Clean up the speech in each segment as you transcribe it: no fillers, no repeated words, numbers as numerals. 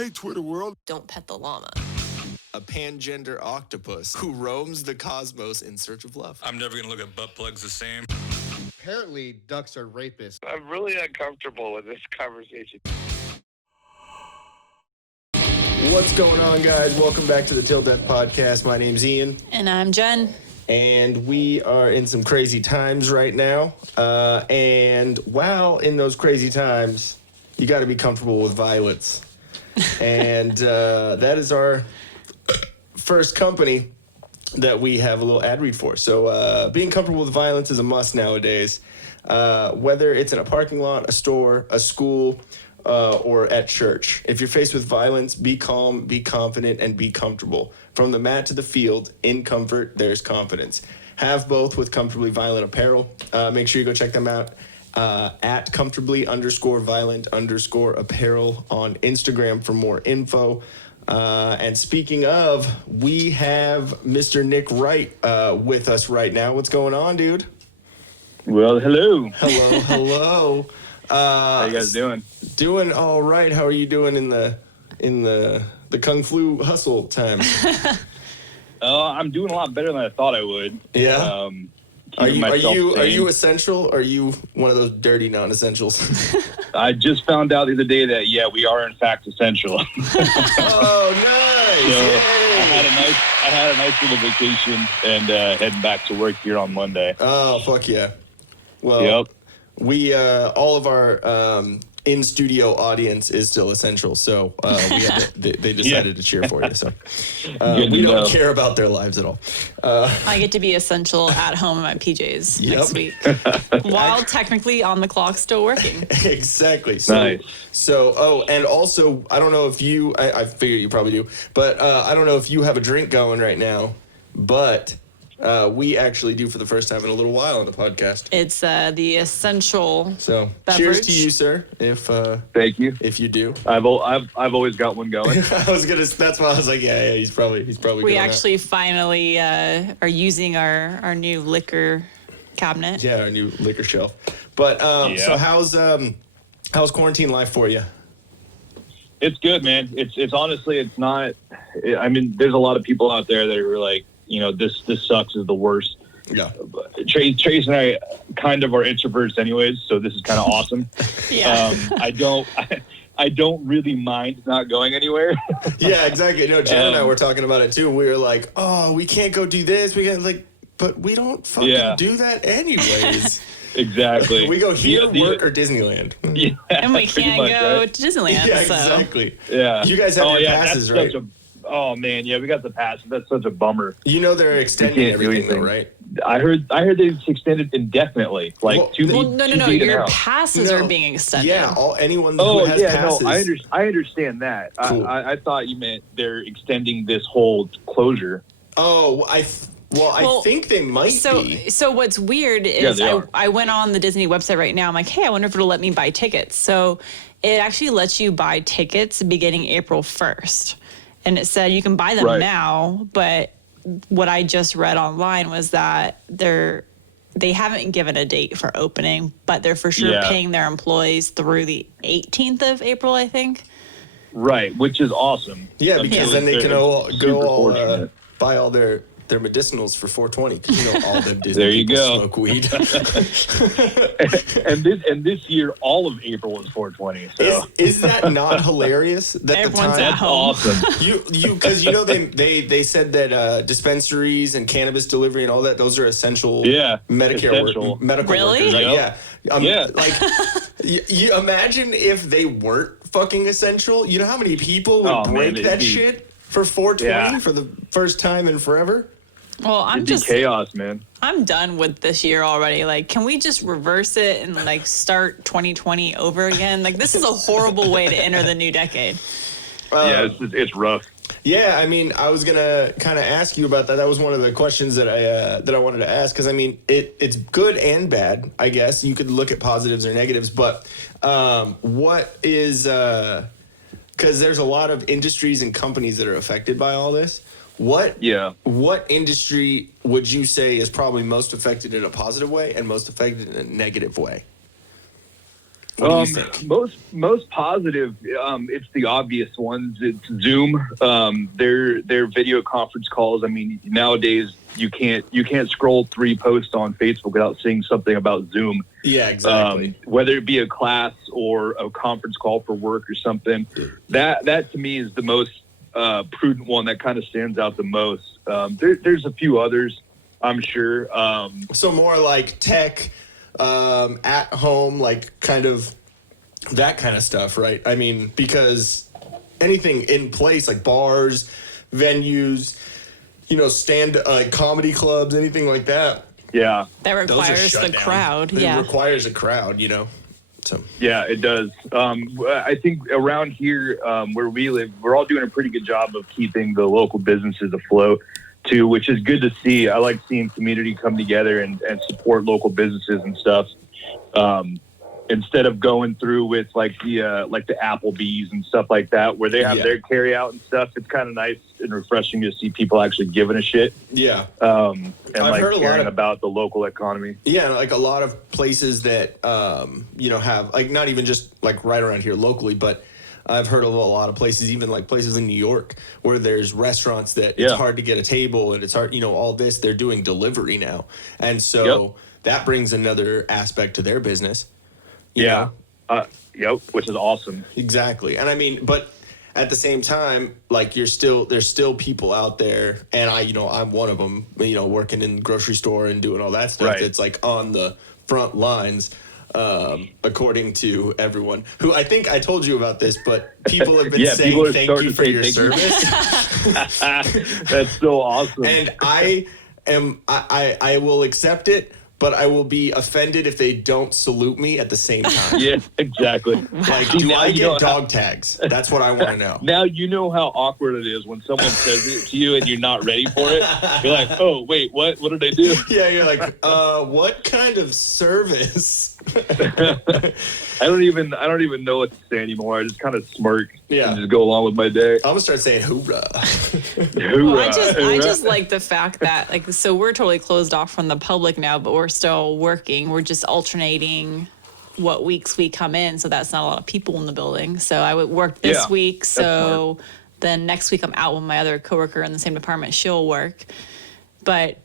Hey, Twitter world. Don't pet the llama. A pangender octopus who roams the cosmos in search of love. I'm never going to look at butt plugs the same. Apparently, ducks are rapists. I'm really uncomfortable with this conversation. What's going on, guys? Welcome back to the Till Death Podcast. My name's Ian. And I'm Jen. And we are in some crazy times right now. And while in those crazy times, you got to be comfortable with violence. And that is our first company that we have a little ad read for. So being comfortable with violence is a must nowadays. Whether it's in a parking lot, a store, a school, or at church. If you're faced with violence, be calm, be confident, and be comfortable. From the mat to the field, in comfort, there's confidence. Have both with Comfortably Violent Apparel. Make sure you go check them out at comfortably_violent_apparel on Instagram for more info. And speaking of, we have Mr. Nick Wright with us right now. What's going on, dude? Well, hello. Hello. How you guys doing? Doing all right. How are you doing in the Kung Flu hustle time? I'm doing a lot better than I thought I would. Yeah. Are you essential? Or are you one of those dirty non-essentials? I just found out the other day that we are in fact essential. Oh, nice! So I had a nice little vacation and heading back to work here on Monday. Oh, fuck yeah! Well, yep. We all of our in-studio audience is still essential, so they decided to cheer for you. So we don't care about their lives at all. I get to be essential at home in my PJs next week, while technically on the clock still working. Exactly. So, nice. So, and also, I don't know if you, I figure you probably do, but I don't know if you have a drink going right now, but we actually do for the first time in a little while on the podcast. It's the essential beverage. Cheers to you, sir. Thank you. If you do, I've always got one going. That's why I was like, yeah, he's probably. We actually finally are using our new liquor cabinet. Yeah, our new liquor shelf. But so how's quarantine life for you? It's good, man. It's honestly, it's not. I mean, there's a lot of people out there that are like, this sucks, is the worst. Yeah. Chase and I kind of are introverts anyways, so this is kind of awesome. Yeah. I don't really mind not going anywhere. Yeah, exactly. No, Jen and I were talking about it too. And we were like, oh, we can't go do this. We can't but we don't fucking do that anyways. Exactly. We go here, work, or Disneyland. Yeah, and we can't go to Disneyland. Yeah, exactly. Yeah. You guys have your passes, right? Oh man, yeah, we got the passes. That's such a bummer. They're extending everything though, right? I heard they extended indefinitely. Your passes are being extended. Yeah, anyone who has passes. No, I understand that. Cool. I thought you meant they're extending this whole closure. Oh, I think they might be. So what's weird is I went on the Disney website right now. I'm like, hey, I wonder if it'll let me buy tickets. So it actually lets you buy tickets beginning April 1st. And it said you can buy them now, but what I just read online was that they haven't given a date for opening, but they're for sure paying their employees through the 18th of April, I think. Right, which is awesome. Yeah, because then they can go buy all their medicinals for $4.20 because all them Disney people smoke weed. and this year, all of April was $4.20. So. Is that not hilarious? That everyone's at home. Awesome. Because they said that dispensaries and cannabis delivery and all that, those are essential. medical really? Workers, right? You imagine if they weren't fucking essential. You know how many people would break that shit for $4.20 for the first time in forever? Well, It'd be chaos, man. I'm done with this year already. Like, can we just reverse it and start 2020 over again? This is a horrible way to enter the new decade. It's rough. Yeah, I mean, I was gonna kind of ask you about that. That was one of the questions that I wanted to ask because I mean, it's good and bad. I guess you could look at positives or negatives, but what is because there's a lot of industries and companies that are affected by all this. What industry would you say is probably most affected in a positive way and most affected in a negative way? What do you think? Most positive, it's the obvious ones. It's Zoom. Their video conference calls. I mean, nowadays you can't scroll 3 posts on Facebook without seeing something about Zoom. Yeah, exactly. Whether it be a class or a conference call for work or something, that to me is the most prudent one that kind of stands out the most. There's a few others, I'm sure. So more like tech, at home, like kind of that kind of stuff, right? I mean, because anything in place like bars, venues, stand comedy clubs, anything like that. Yeah, that requires the crowd. It requires a crowd, So yeah, it does. I think around here where we live, we're all doing a pretty good job of keeping the local businesses afloat too, which is good to see. I like seeing community come together and support local businesses and stuff. Instead of going through with like the Applebee's and stuff like that, where they have their carry out and stuff, it's kind of nice and refreshing to see people actually giving a shit. Yeah. And I've heard caring about the local economy. Yeah, like a lot of places that have like not even just like right around here locally, but I've heard of a lot of places, even like places in New York, where there's restaurants that it's hard to get a table and it's hard, all this. They're doing delivery now, and so that brings another aspect to their business. Yep, which is awesome. Exactly. And I mean, but at the same time, like there's still people out there, and I'm one of them, working in the grocery store and doing all that stuff. Right. That's like on the front lines, according to everyone who I think I told you about this, but people have been saying thank you for your service. That's so awesome. And I will accept it, but I will be offended if they don't salute me at the same time. Yeah, exactly. Like, do I get dog tags? That's what I want to know. Now you know how awkward it is when someone says it to you and you're not ready for it. You're like, oh, wait, what? What did I do? Yeah, you're like, what kind of service? I don't even know what to say anymore. I just kind of smirk and just go along with my day. I'm gonna start saying hoorah. Well, I just like the fact that so we're totally closed off from the public now, but we're still working. We're just alternating what weeks we come in, so that's not a lot of people in the building. So I would work this week, so then next week I'm out with my other coworker in the same department. She'll work, but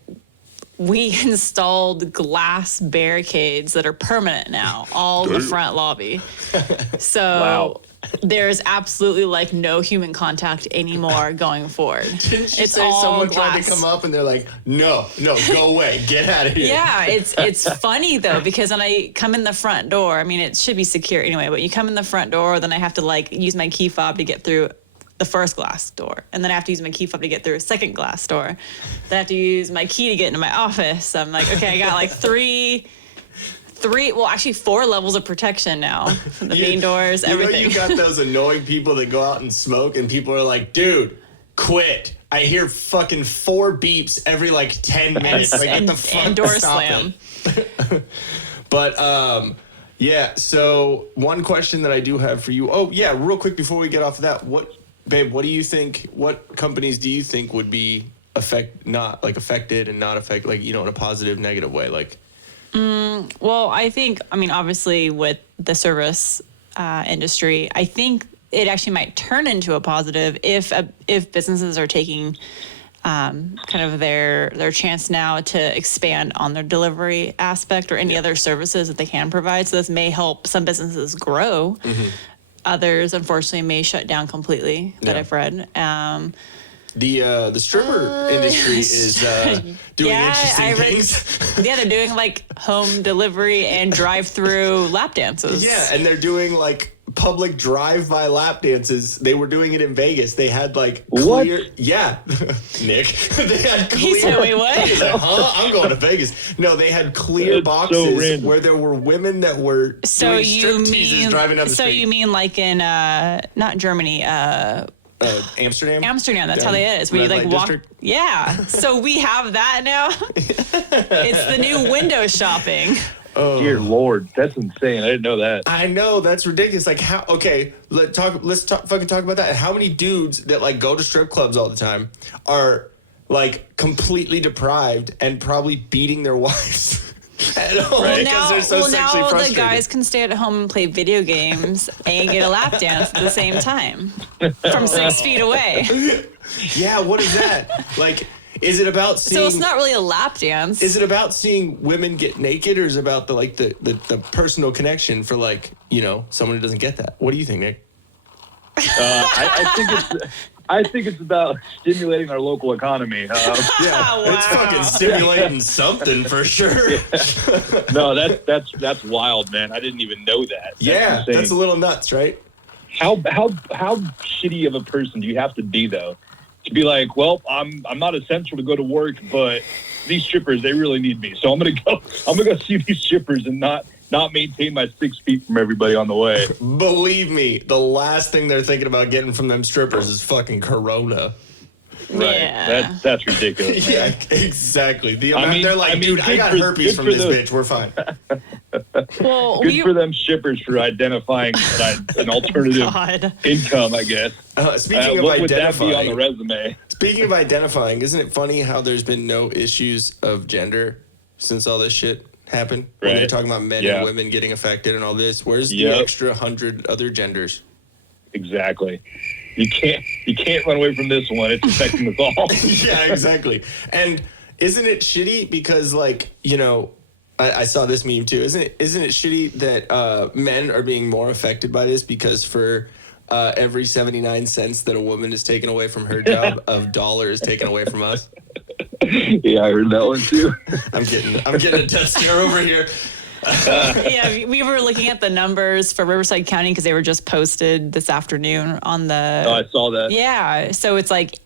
we installed glass barricades that are permanent now, all in the front lobby. So there's absolutely like no human contact anymore going forward. Didn't you say someone tried to come up and they're like, no, go away, get out of here? Yeah, it's funny though, because when I come in the front door, I mean, it should be secure anyway, but you come in the front door, then I have to like use my key fob to get through the first glass door, and then I have to use my key fob to get through a second glass door. Then I have to use my key to get into my office. I'm like, okay, I got like four levels of protection now. The main doors, everything. You got those annoying people that go out and smoke, and people are like, dude, quit. I hear fucking 4 beeps every like 10 minutes. Like, what the fuck? And door slam. But yeah, so one question that I do have for you. Oh yeah, real quick before we get off of that, what do you think? What companies do you think would be affected and not affected, like, in a positive, negative way? Like, well, I mean, obviously with the service industry, I think it actually might turn into a positive if businesses are taking kind of their chance now to expand on their delivery aspect or any other services that they can provide. So this may help some businesses grow. Mm-hmm. Others, unfortunately, may shut down completely, that I've read. The stripper industry is doing interesting things. Yeah, they're doing like home delivery and drive-through lap dances. Yeah, and they're doing like public drive-by lap dances. They were doing it in Vegas. They had like clear. What? Yeah, Nick. They had clear. He said, "Wait, what?" He's like, huh? I'm going to Vegas. No, they had clear boxes where there were women that were doing stripteases driving down the street. So you mean like in not Germany? Amsterdam. That's how they is. Where you like walk. District. Yeah. So we have that now. It's the new window shopping. Oh. Dear Lord, that's insane. I didn't know that. I know, that's ridiculous. Like, how? Okay, let's fucking talk about that. How many dudes that like go to strip clubs all the time are like completely deprived and probably beating their wives? at home Right. because they're so sexually now frustrated. the guys can stay at home and play video games and get a lap dance at the same time from 6 feet away. Yeah, what is that? Like, is it about seeing... So it's not really a lap dance. Is it about seeing women get naked, or is it about the personal connection for, like, you know, someone who doesn't get that? What do you think, Nick? I think it's about stimulating our local economy. Yeah, Wow. it's fucking stimulating something for sure. No, that's wild, man. I didn't even know that. Yeah, insane. that's a little nuts, right? How shitty of a person do you have to be though to be like, well, I'm not essential to go to work, but these strippers, they really need me, so I'm gonna go see these strippers and not maintain my 6 feet from everybody on the way. Believe me, the last thing they're thinking about getting from them strippers is fucking Corona. Right? Yeah. That's ridiculous. Yeah, exactly. mean- They're like, I mean, dude, I good got for- herpes good from for this those- bitch. We're fine. Well, Good for them strippers for identifying an alternative God. income, I guess. Speaking of What would that be on identifying, the resume? speaking of identifying, isn't it funny how there's been no issues of gender since all this shit happened? When they're Right. talking about men Yeah. and women getting affected and all this. Where's the Yep. extra 100 other genders? Exactly. You can't run away from this one. It's affecting us all. Yeah, exactly. And isn't it shitty because, like, you know, I saw this meme too. Isn't it shitty that men are being more affected by this because for every 79 cents that a woman is taken away from her job, a dollar is taken away from us? Yeah, I heard that one too. I'm getting a death scare over here. Yeah, we were looking at the numbers for Riverside County because they were just posted this afternoon on the. Oh, I saw that. Yeah, so it's like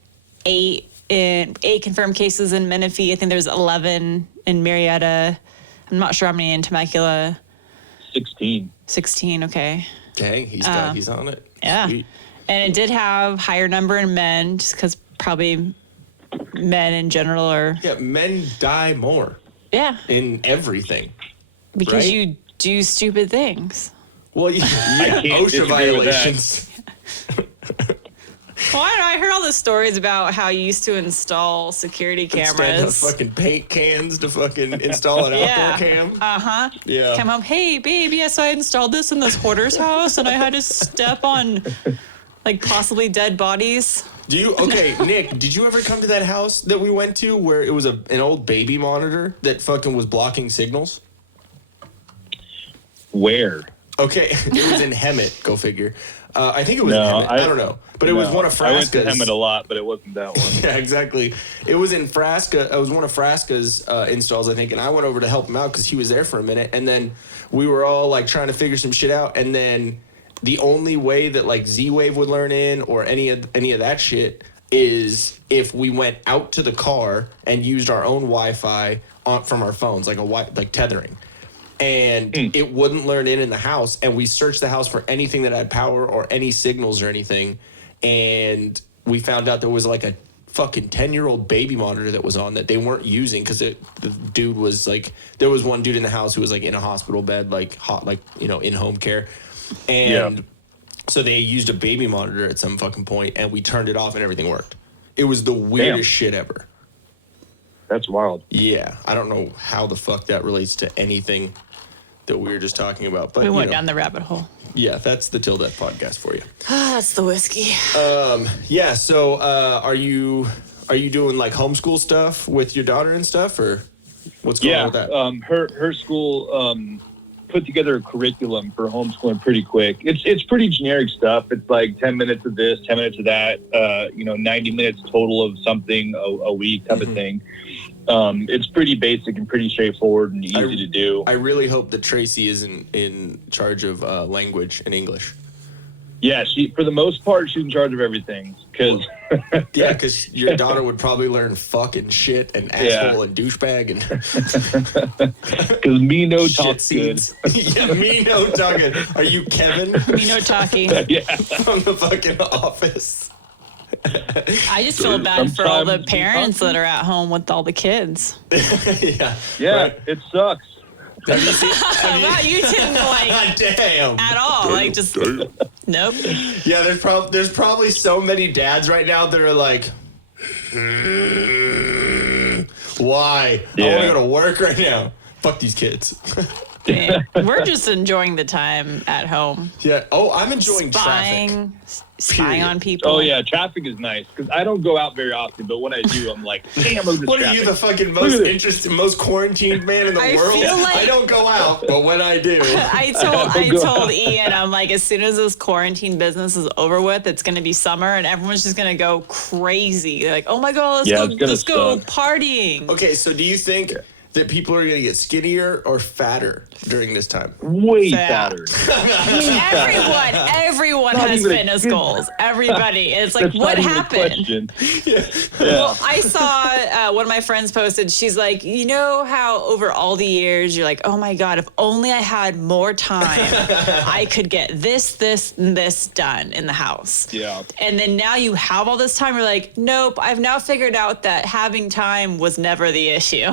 eight confirmed cases in Menifee. I think there's 11 in Marietta. I'm not sure how many in Temecula. 16. 16. Okay. Dang, he's on it. Yeah, Sweet. and it did have higher number in men just because probably men in general are. Yeah, men die more Yeah, in everything. because right? you do stupid things. Well, yeah, can't OSHA disagree with that. violations. Well, I don't know. I heard all the stories about how you used to install security Stand up cameras. fucking paint cans to fucking install an Yeah. outdoor cam. Uh-huh. Yeah. Come home, hey, babe, yes, I installed this in this hoarder's house, and I had to step on, like, possibly dead bodies. Nick, did you ever come to that house that we went to where it was an old baby monitor that fucking was blocking signals? Where? Okay, it was in Hemet, go figure. I think it was No, in Hemet. I I- don't know. But it was one of Frasca's. I went to Hemet a lot, but it wasn't that one. Yeah, exactly. It was in Frasca. It was one of Frasca's installs, I think, and I went over to help him out because he was there for a minute. And then we were all like trying to figure some shit out. And then the only way that like Z-Wave would learn in or any of that shit is if we went out to the car and used our own Wi-Fi from our phones, like tethering. And it wouldn't learn in the house. And we searched the house for anything that had power or any signals or anything. And we found out there was like a fucking 10-year-old baby monitor that was on that they weren't using because the dude was like, there was one dude in the house who was like in a hospital bed, like in home care. And so they used a baby monitor at some fucking point and we turned it off and everything worked. It was the weirdest shit ever. That's wild. Yeah. I don't know how the fuck that relates to anything that we were just talking about. But We went down the rabbit hole. Yeah, that's the Till Death podcast for you. Ah, that's the whiskey. Yeah, so are you doing like homeschool stuff with your daughter and stuff, or what's going on with that? Her school put together a curriculum for homeschooling pretty quick. It's pretty generic stuff. It's like 10 minutes of this, 10 minutes of that, 90 minutes total of something a week type of thing. It's pretty basic and pretty straightforward and easy to do. I really hope that Tracy is in charge of language and English. Yeah, for the most part, she's in charge of everything. Because your daughter would probably learn fucking shit and asshole and douchebag and because me no shit talk good. seeds. Yeah, me no talking. Are you Kevin? Me no talkie. Yeah, From the fucking Office. I just feel bad for all the Sometimes parents that are at home with all the kids. yeah, Right. it sucks. Wow, you didn't like Damn. at all. Like just nope. Yeah, there's probably so many dads right now that are like, why? I want to go to work right now. Fuck these kids. Yeah, we're just enjoying the time at home. Yeah. Oh, I'm enjoying traffic. Spying on people. Oh yeah, traffic is nice because I don't go out very often, but when I do, I'm like, damn, look at the What traffic. are you, the fucking most interested, most quarantined man in the world? feel like- I don't go out, but when I do, I told Ian, I'm like, as soon as this quarantine business is over with, it's going to be summer and everyone's just going to go crazy. They're like, oh my God, let's go partying. Okay, so do you think that people are going to get skinnier or fatter during this time? Way Fat. fatter. Everyone Not has even a fitness kid. goals. Everybody. It's like, That's what not even a happened? question. Well, I saw one of my friends posted, she's like, you know how over all the years, you're like, oh my God, if only I had more time, I could get this, and this done in the house. Yeah. And then now you have all this time, you're like, nope, I've now figured out that having time was never the issue.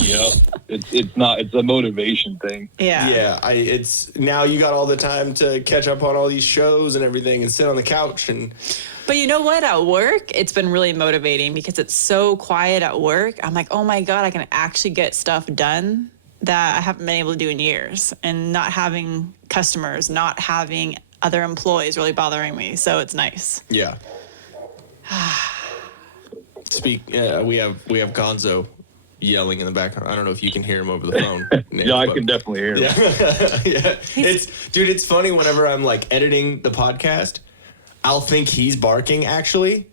Yeah. It's not. It's a motivation thing. Yeah. Yeah, it's now you got all the time to catch up on all these shows and everything and sit on the couch and But you know what? At work, it's been really motivating because it's so quiet at work. I'm like, oh my God, I can actually get stuff done that I haven't been able to do in years, and not having customers, not having other employees really bothering me. So it's nice. yeah. We have Gonzo yelling in the background. I don't know if you can hear him over the phone. Nick, Yeah, I but- can definitely hear him. Yeah. It's funny whenever I'm like editing the podcast, I'll think he's barking actually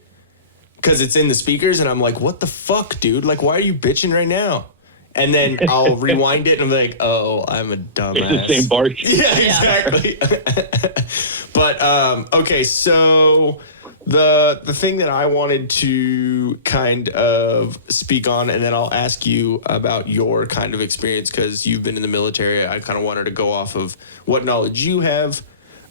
because it's in the speakers and I'm like, what the fuck, dude? Like, why are you bitching right now? And then I'll rewind it and I'm like, oh, I'm a dumbass. It's the same bark. Yeah, exactly. But okay, so the thing that I wanted to kind of speak on, and then I'll ask you about your kind of experience because you've been in the military. I kind of wanted to go off of what knowledge you have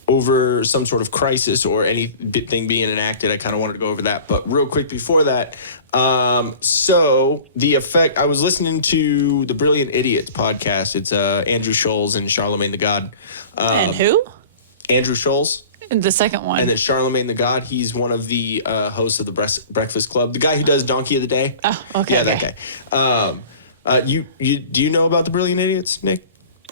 over some sort of crisis or anything being enacted. I kind of wanted to go over that. But real quick before that, so the effect, I was listening to the Brilliant Idiots podcast. It's Andrew Scholes and Charlemagne the God. And who? Andrew Scholes. The second one. And then Charlemagne the God, he's one of the hosts of the Breakfast Club. The guy who does Donkey of the Day. Oh, okay. Yeah, okay. that guy. You do you know about the Brilliant Idiots, Nick?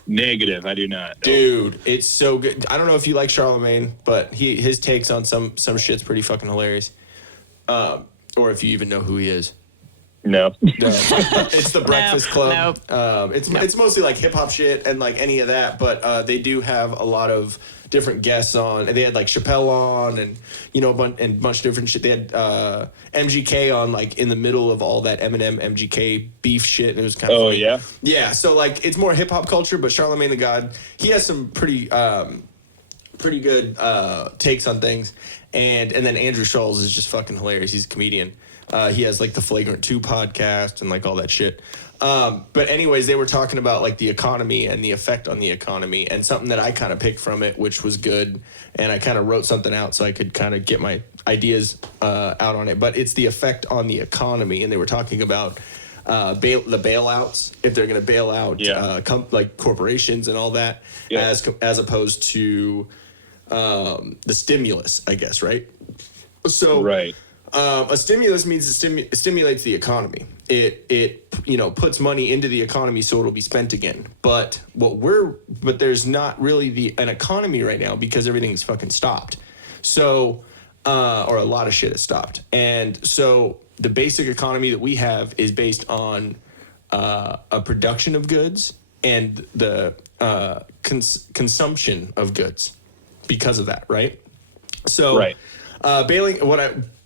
Negative. I do not. Dude, it's so good. I don't know if you like Charlemagne, but his takes on some shit's pretty fucking hilarious. Or if you even know who he is. No. It's the Breakfast Club. Nope. It's mostly like hip hop shit and like any of that, but they do have a lot of different guests on. And they had like Chappelle on, and a bunch of different shit. They had MGK on like in the middle of all that Eminem MGK beef shit, and it was kind of funny. Yeah. Yeah. So like it's more hip hop culture, but Charlemagne the God, he has some pretty good takes on things, and then Andrew Scholes is just fucking hilarious. He's a comedian. He has like the Flagrant 2 podcast and like all that shit. But anyways, they were talking about like the economy and the effect on the economy, and something that I kind of picked from it, which was good. And I kind of wrote something out so I could kind of get my ideas out on it. But it's the effect on the economy. And they were talking about the bailouts, if they're going to bail out like corporations and all that, as opposed to the stimulus, I guess, right? So Right. A stimulus means it stimulates the economy. It puts money into the economy so it'll be spent again. But there's not really an economy right now because everything's fucking stopped. So or a lot of shit has stopped. And so the basic economy that we have is based on a production of goods and the consumption of goods because of that, right? So Right.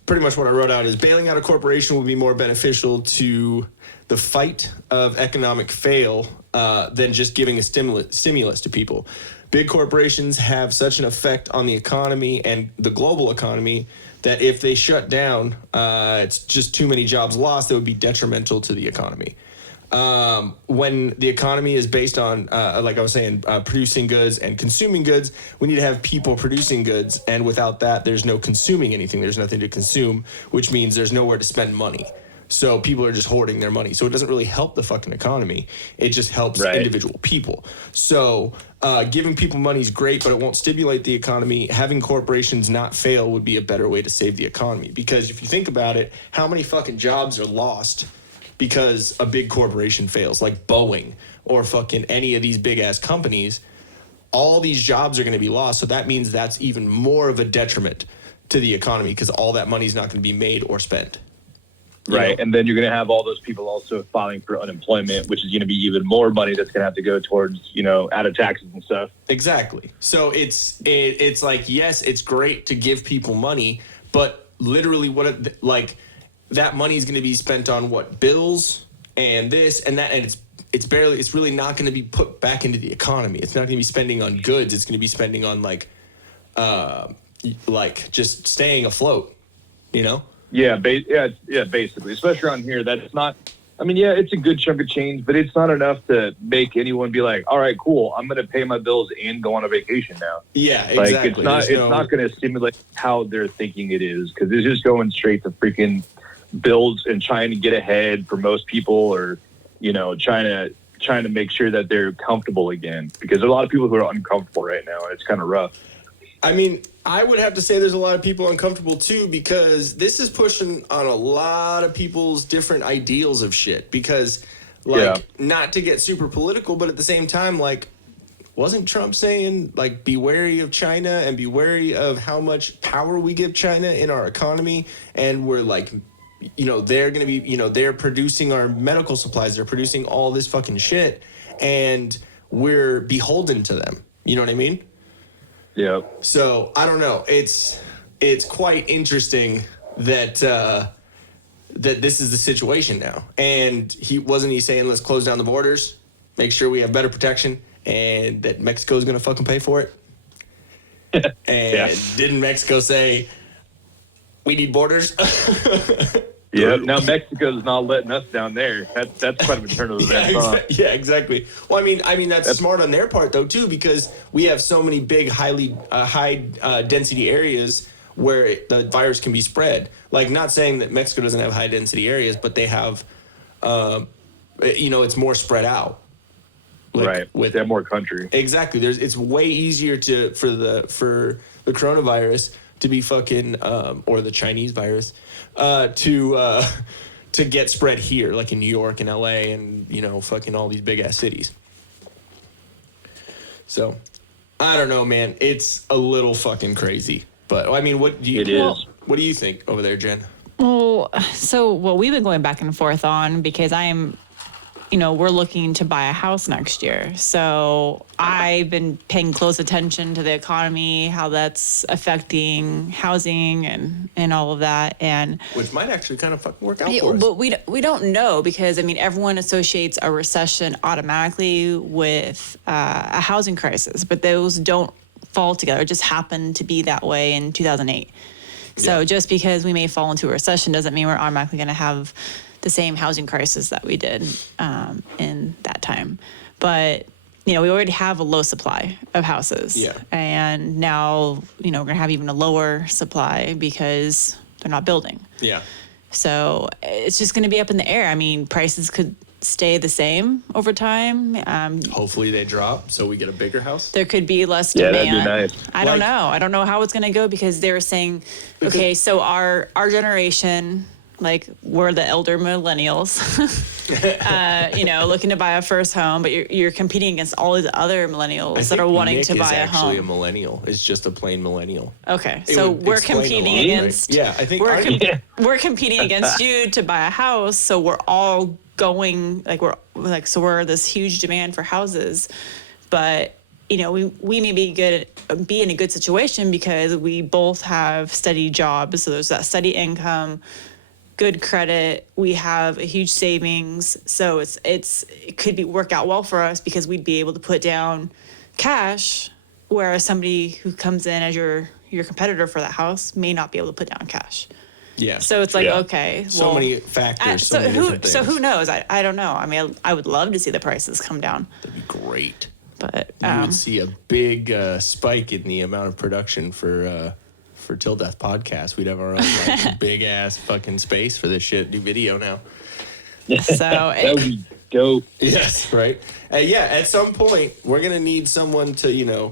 Pretty much what I wrote out is bailing out a corporation would be more beneficial to the fight of economic fail than just giving a stimulus to people. Big corporations have such an effect on the economy and the global economy that if they shut down, it's just too many jobs lost that would be detrimental to the economy. When the economy is based on, like I was saying, producing goods and consuming goods, we need to have people producing goods. And without that, there's no consuming anything. There's nothing to consume, which means there's nowhere to spend money. So people are just hoarding their money. So it doesn't really help the fucking economy. It just helps individual people. So giving people money is great, but it won't stimulate the economy. Having corporations not fail would be a better way to save the economy. Because if you think about it, how many fucking jobs are lost because a big corporation fails, like Boeing or fucking any of these big ass companies. All these jobs are going to be lost. So that means that's even more of a detriment to the economy because all that money is not going to be made or spent. Right. And then you're going to have all those people also filing for unemployment, which is going to be even more money that's going to have to go towards, out of taxes and stuff. Exactly. So it's like, yes, it's great to give people money, but literally that money is going to be spent on what? Bills and this and that. And it's really not going to be put back into the economy. It's not going to be spending on goods. It's going to be spending on just staying afloat, Yeah, basically, especially around here. That's not. I mean, yeah, it's a good chunk of change, but it's not enough to make anyone be like, "All right, cool, I'm going to pay my bills and go on a vacation now." Yeah, exactly. It's not going to stimulate how they're thinking it is because it's just going straight to freaking bills and trying to get ahead for most people, or trying to make sure that they're comfortable again. Because there's a lot of people who are uncomfortable right now, and it's kind of rough. I mean, I would have to say there's a lot of people uncomfortable too because this is pushing on a lot of people's different ideals of shit. Because, not to get super political, but at the same time, wasn't Trump saying, be wary of China and be wary of how much power we give China in our economy? And we're they're going to be, they're producing our medical supplies. They're producing all this fucking shit. And we're beholden to them. You know what I mean? Yeah. So I don't know. It's quite interesting that that this is the situation now. And he saying let's close down the borders, make sure we have better protection, and that Mexico's gonna fucking pay for it. And didn't Mexico say we need borders? Yeah. Now Mexico's not letting us down there. That's quite a turn of events. Yeah, exactly. Well, I mean that's smart on their part though too, because we have so many big, high density areas where the virus can be spread. Not saying that Mexico doesn't have high density areas, but they have, it's more spread out. Right. With that more country. Exactly. It's way easier for the coronavirus to be fucking or the Chinese virus to get spread here, like in New York and LA and fucking all these big ass cities. So I don't know, man. It's a little fucking crazy. But I mean, what do you think over there, Jen? Well, we've been going back and forth on because we're looking to buy a house next year. So I've been paying close attention to the economy, how that's affecting housing and all of that. And which might actually kind of fucking work out for us. But we don't know because, everyone associates a recession automatically with a housing crisis, but those don't fall together. It just happened to be that way in 2008. So just because we may fall into a recession doesn't mean we're automatically going to have the same housing crisis that we did in that time. But, we already have a low supply of houses. Yeah. And now, we're going to have even a lower supply because they're not building. Yeah. So it's just going to be up in the air. Prices could stay the same over time. Hopefully they drop so we get a bigger house. There could be less demand. Yeah, that'd be nice. I don't know. I don't know how it's going to go because they were saying, okay, so our generation, we're the elder millennials, looking to buy a first home, but you're competing against all these other millennials that are wanting to buy a home. Actually, a millennial. It's just a plain millennial. Okay, so we're competing against. Right? Yeah, I think we're competing against you to buy a house. So we're all going we're this huge demand for houses, but. We may be in a good situation because we both have steady jobs. So there's that steady income, good credit. We have a huge savings. So it could work out well for us because we'd be able to put down cash, whereas somebody who comes in as your competitor for that house may not be able to put down cash. Yeah. So it's okay. So many factors. So who knows? I don't know. I would love to see the prices come down. That'd be great. But you would see a big spike in the amount of production for Till Death Podcast. We'd have our own big ass fucking space for this shit. Do video now. So that would be dope. Yes, right. At some point we're gonna need someone to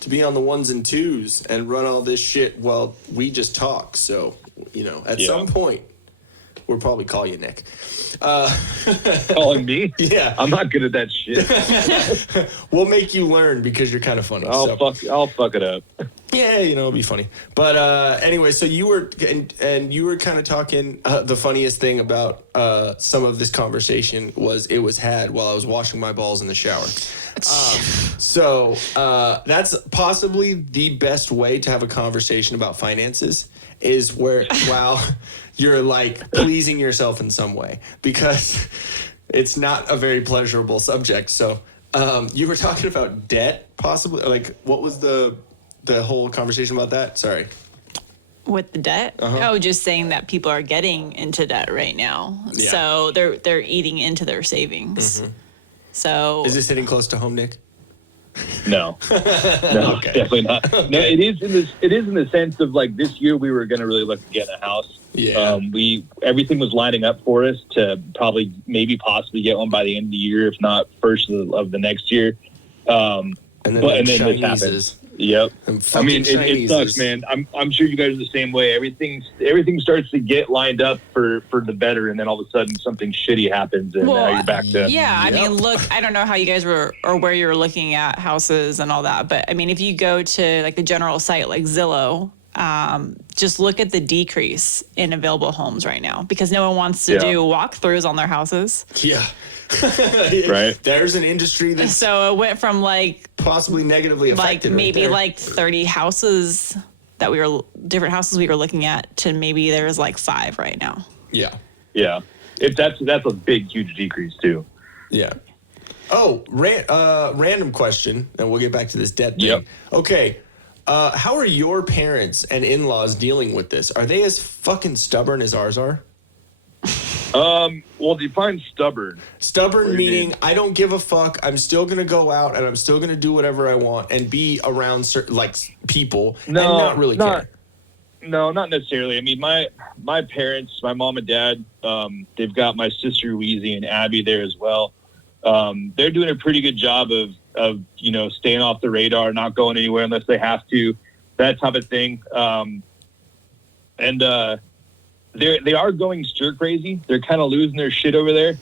to be on the ones and twos and run all this shit while we just talk. So at some point We'll probably call you Nick. Calling me? Yeah. I'm not good at that shit. We'll make you learn because you're kind of funny. I'll fuck it up. Yeah, it'll be funny. But anyway, so you were and you were kind of talking. The funniest thing about some of this conversation was it was had while I was washing my balls in the shower. So that's possibly the best way to have a conversation about finances is where while you're like pleasing yourself in some way, because it's not a very pleasurable subject. So you were talking about debt, possibly. Like, what was the whole conversation about that? Sorry. With the debt? Oh, just saying that people are getting into debt right now. Yeah. So they're eating into their savings. So Is this hitting close to home, Nick? No, Okay. definitely not. No, it is in the sense of like this year we were going to really look to get a house. Yeah. Everything was lining up for us to possibly get one by the end of the year, if not first of the next year. And then this happened. Yep. I mean, it sucks, man. I'm sure you guys are the same way. Everything starts to get lined up for the better, and then all of a sudden something shitty happens, and now you're back to. Yeah, I mean, look, I don't know how you guys were or where you were looking at houses and all that, but I mean, if you go to like the general site like Zillow, just look at the decrease in available homes right now because no one wants to do walkthroughs on their houses. Yeah. Right. There's an industry that's So it went from like possibly negatively affected. like maybe like 30 houses different houses we were looking at to maybe there's like 5 right now. Yeah. Yeah. That's a big, huge decrease too. Yeah. Oh, random question, and we'll get back to this debt thing. Yep. Okay. How are your parents and in-laws dealing with this? Are they as fucking stubborn as ours are? Well, define stubborn. Stubborn meaning I don't give a fuck. I'm still gonna go out and I'm still gonna do whatever I want and be around certain like people and not really care. No, not necessarily. I mean, my parents, my mom and dad, they've got my sister Weezy and Abby there as well. They're doing a pretty good job of staying off the radar, not going anywhere unless they have to, that type of thing. They are going stir crazy. They're kind of losing their shit over there.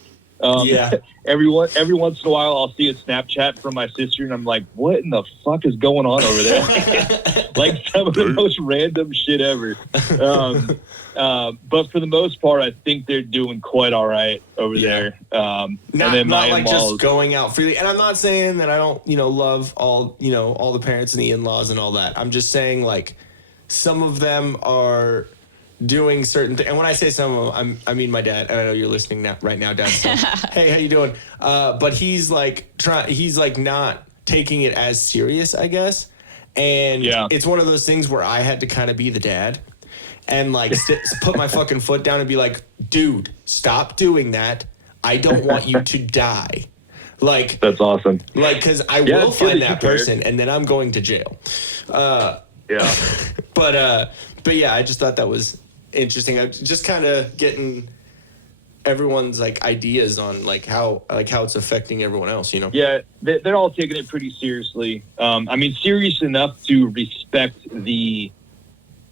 Every once in a while, I'll see a Snapchat from my sister, and I'm like, "What in the fuck is going on over there?" Like some of the most random shit ever. But for the most part, I think they're doing quite all right over there. Not like just going out freely. And I'm not saying that I don't, love all the parents and the in-laws and all that. I'm just saying like some of them are doing certain things. And when I say some of them, I mean my dad. And I know you're listening right now, Dad. So, hey, how you doing? But he's like not taking it as serious, I guess. And it's one of those things where I had to kind of be the dad and like put my fucking foot down and be like, dude, stop doing that. I don't want you to die. Like, that's awesome. Like, because I will find that person and then I'm going to jail. But yeah, I just thought that was interesting. I just kind of getting everyone's like ideas on like how it's affecting everyone else, Yeah, they're all taking it pretty seriously. I mean, serious enough to respect the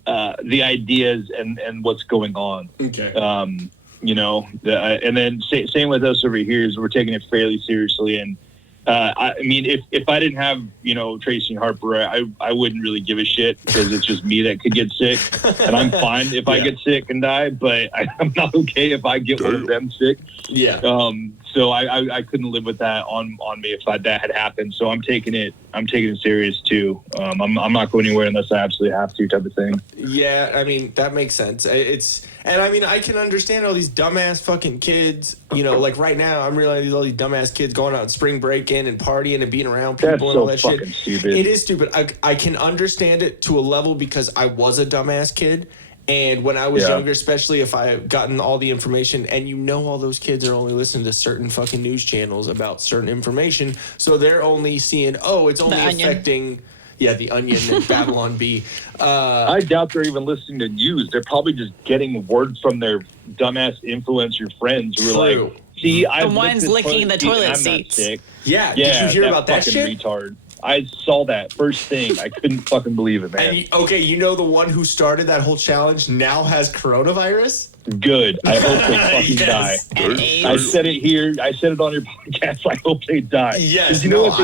ideas and what's going on. Okay. And then same with us over here is we're taking it fairly seriously. And I mean, if I didn't have, Tracy and Harper, I wouldn't really give a shit because it's just me that could get sick. And I'm fine if I get sick and die, but I'm not okay if I get one of them sick. Yeah. So I couldn't live with that on me if that had happened. So I'm taking it serious too. I'm not going anywhere unless I absolutely have to, type of thing. Yeah, I mean that makes sense. And I mean I can understand all these dumbass fucking kids. Like right now I'm realizing all these dumbass kids going out on spring break-in and partying and being around people and all that shit. Stupid. It is stupid. I can understand it to a level because I was a dumbass kid. And when I was younger, especially if I had gotten all the information, and all those kids are only listening to certain fucking news channels about certain information, so they're only seeing, it's only affecting, the Onion and Babylon Bee. I doubt they're even listening to news. They're probably just getting word from their dumbass influencer friends who are like, see, the ones licking the toilet seats. Yeah, did you hear about that shit? Retard. I saw that first thing. I couldn't fucking believe it, man. And you know the one who started that whole challenge now has coronavirus? Good. I hope they fucking Yes. die. And AIDS. I said it here. I said it on your podcast. I hope they die. Yes. 'Cause you know what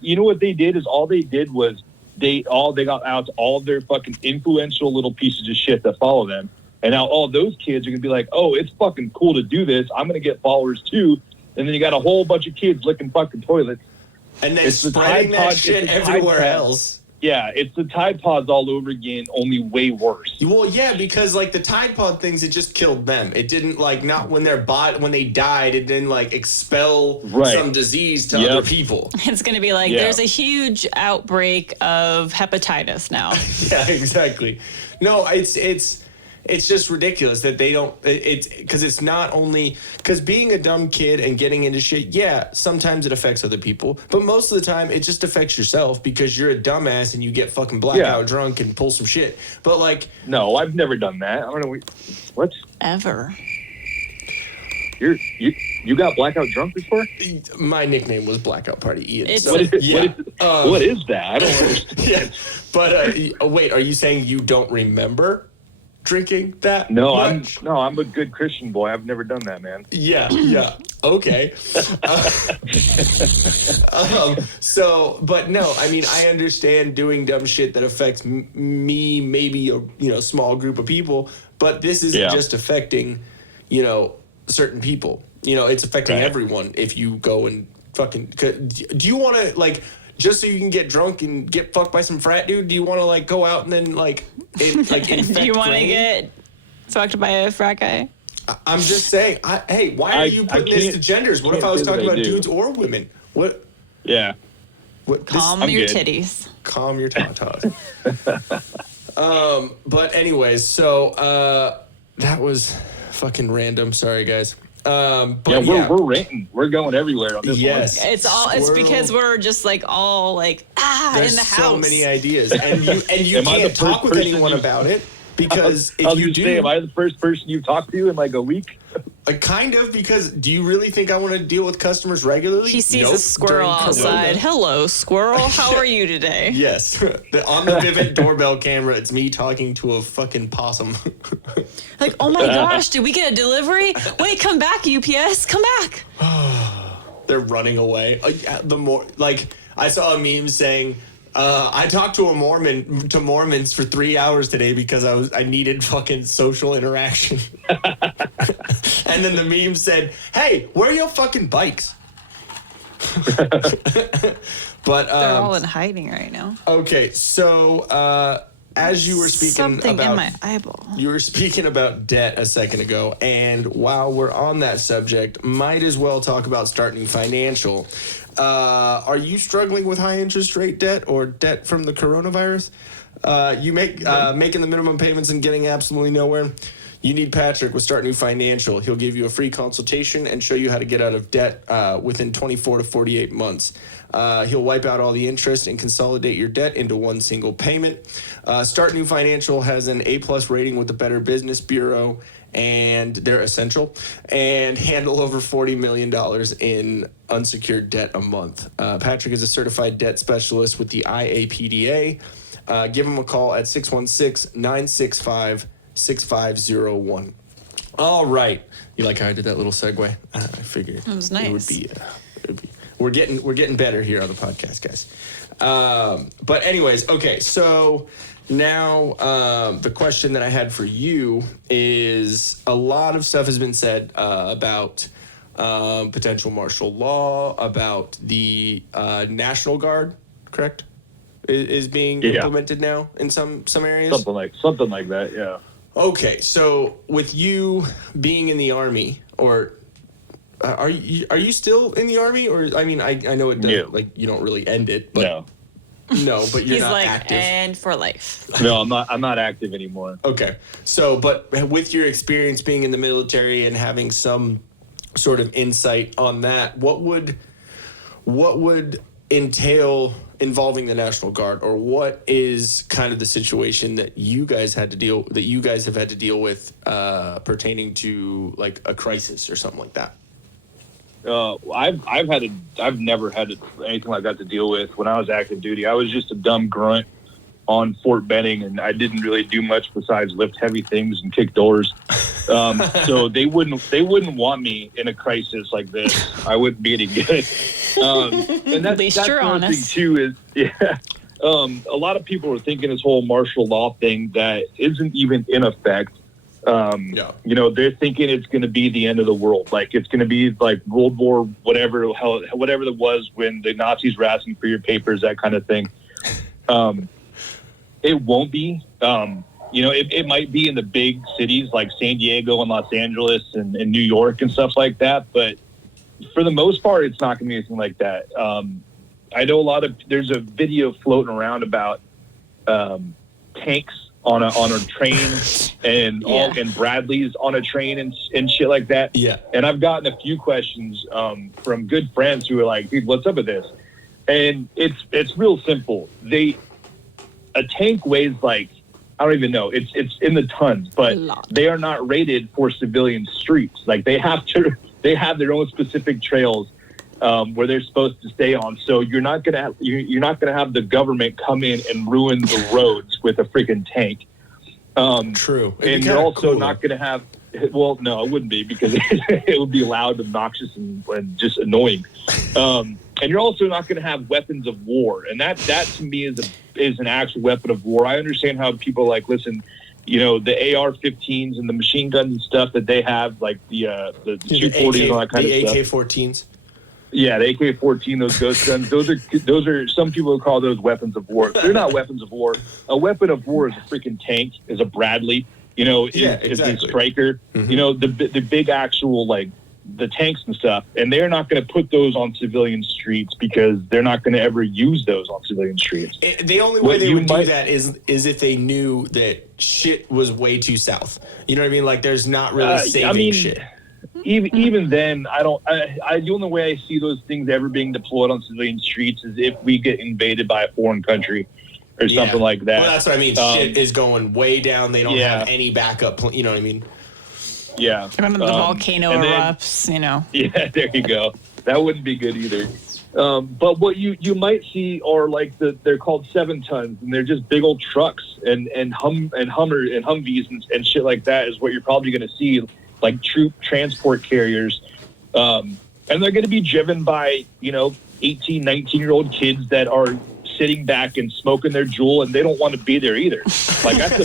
you know what they did is all they did was they got out to all their fucking influential little pieces of shit that follow them. And now all those kids are going to be like, oh, it's fucking cool to do this. I'm going to get followers too. And then you got a whole bunch of kids licking fucking toilets. And then spreading that shit everywhere else. Yeah, it's the Tide Pods all over again, only way worse. Well, yeah, because like the Tide Pod things, it just killed them. It didn't like not when when they died, it didn't like expel some disease to other people. It's going to be like there's a huge outbreak of hepatitis now. Yeah, exactly. No, it's just ridiculous that they don't. It's because it's not only because being a dumb kid and getting into shit. Yeah, sometimes it affects other people, but most of the time it just affects yourself because you're a dumbass and you get fucking blackout drunk and pull some shit. But like, no, I've never done that. I don't know what ever. You got blackout drunk before? My nickname was Blackout Party Ian. It's, So, what is that? I don't understand. Yeah, but wait, are you saying you don't remember drinking that? No, much? I'm a good Christian boy. I've never done that, man. Yeah. Okay. But no, I mean, I understand doing dumb shit that affects me, maybe a small group of people, but this isn't just affecting, certain people. It's affecting everyone if you go and fucking. Do you want to like? Just so you can get drunk and get fucked by some frat dude? Do you want to like go out and then like infect? Do you want to get fucked by a frat guy? I'm just saying. Hey, why are you putting this to genders? What if I was talking about dudes or women? What? Yeah. Calm your titties. Calm your tatas. But anyways, so that was fucking random. Sorry, guys. We're ranting. We're going everywhere on this one. It's because we're just like all like There's in the house. so many ideas, and you can't talk with anyone about it because if you do, am I the first person you talk to in like a week? Kind of, because do you really think I want to deal with customers regularly? He sees a squirrel outside. Hello, squirrel. How are you today? Yes. On the Vivint doorbell camera, it's me talking to a fucking possum. Like, oh my gosh, did we get a delivery? Wait, come back, UPS. Come back. They're running away. I saw a meme saying, I talked to Mormons for 3 hours today because I needed fucking social interaction. And then the meme said, hey, where are your fucking bikes? But they're all in hiding right now. Okay, so as you were speaking something about in my eyeball. You were speaking about debt a second ago, and while we're on that subject, might as well talk about starting financial. Are you struggling with high interest rate debt or debt from the coronavirus? You making the minimum payments and getting absolutely nowhere? You need Patrick with Start New Financial. He'll give you a free consultation and show you how to get out of debt within 24 to 48 months. He'll wipe out all the interest and consolidate your debt into one single payment. Start New Financial has an A+ rating with the Better Business Bureau, and they're essential, and handle over $40 million in unsecured debt a month. Patrick is a certified debt specialist with the IAPDA. Give him a call at 616-965-6501. All right. You like how I did that little segue? I figured it was nice. It would be we're getting better here on the podcast, guys. But anyways, okay, so now the question that I had for you is, a lot of stuff has been said about potential martial law, about the National Guard, correct? Is being implemented now in some areas? Something like that, yeah. Okay, so with you being in the Army, or are you still in the Army? Or I mean, I know it doesn't, like, you don't really end it, but no, but you're not active. And for life. No, I'm not active anymore. Okay, so but with your experience being in the military and having some sort of insight on that, what would entail involving the National Guard, or what is kind of the situation that you guys have had to deal with pertaining to like a crisis or something like that? I've never had anything like that to deal with when I was active duty. I was just a dumb grunt on Fort Benning, and I didn't really do much besides lift heavy things and kick doors. So they wouldn't want me in a crisis like this. I wouldn't be any good. And At least you're honest. Thing too is, a lot of people are thinking this whole martial law thing that isn't even in effect. You know, they're thinking it's going to be the end of the world. Like it's going to be like World War, whatever it was when the Nazis were asking for your papers, that kind of thing. It won't be. You know, it might be in the big cities like San Diego and Los Angeles and New York and stuff like that. But for the most part, it's not going to be anything like that. I know there's a video floating around about tanks on a train and Bradleys on a train and shit like that. Yeah. And I've gotten a few questions from good friends who are like, dude, what's up with this? And it's real simple. A tank weighs like, I don't even know. It's in the tons, but they are not rated for civilian streets. Like they have their own specific trails where they're supposed to stay on. So you're not gonna have the government come in and ruin the roads with a freaking tank. True. And you're also not gonna have. Well, no, it wouldn't be because it would be loud, obnoxious, and just annoying. And you're also not going to have weapons of war, and that to me is an actual weapon of war. I understand how people like listen, you know, the AR-15s and the machine guns and stuff that they have, like the Q-40s and all that kind of stuff. The AK-14s. Yeah, the AK-14, those ghost guns. Those are some people call those weapons of war. They're not weapons of war. A weapon of war is a freaking tank, is a Bradley. You know, is a striker. Mm-hmm. You know, the big actual like the tanks and stuff, and they're not going to put those on civilian streets because they're not going to ever use those on civilian streets. The only way they would do that is if they knew that shit was way too south. You know what I mean? Like there's not really saving shit. Even then, the only way I see those things ever being deployed on civilian streets is if we get invaded by a foreign country or something like that. Well, that's what I mean. Shit is going way down. They don't have any backup. You know what I mean? Yeah. Remember the volcano erupts, you know. Yeah, there you go. That wouldn't be good either. But what you might see are like they're called 7 tons, and they're just big old trucks and Humvees and shit like that is what you're probably going to see, like troop transport carriers. And they're going to be driven by, you know, 18, 19-year-old kids that are sitting back and smoking their jewel, and they don't want to be there either. Like that's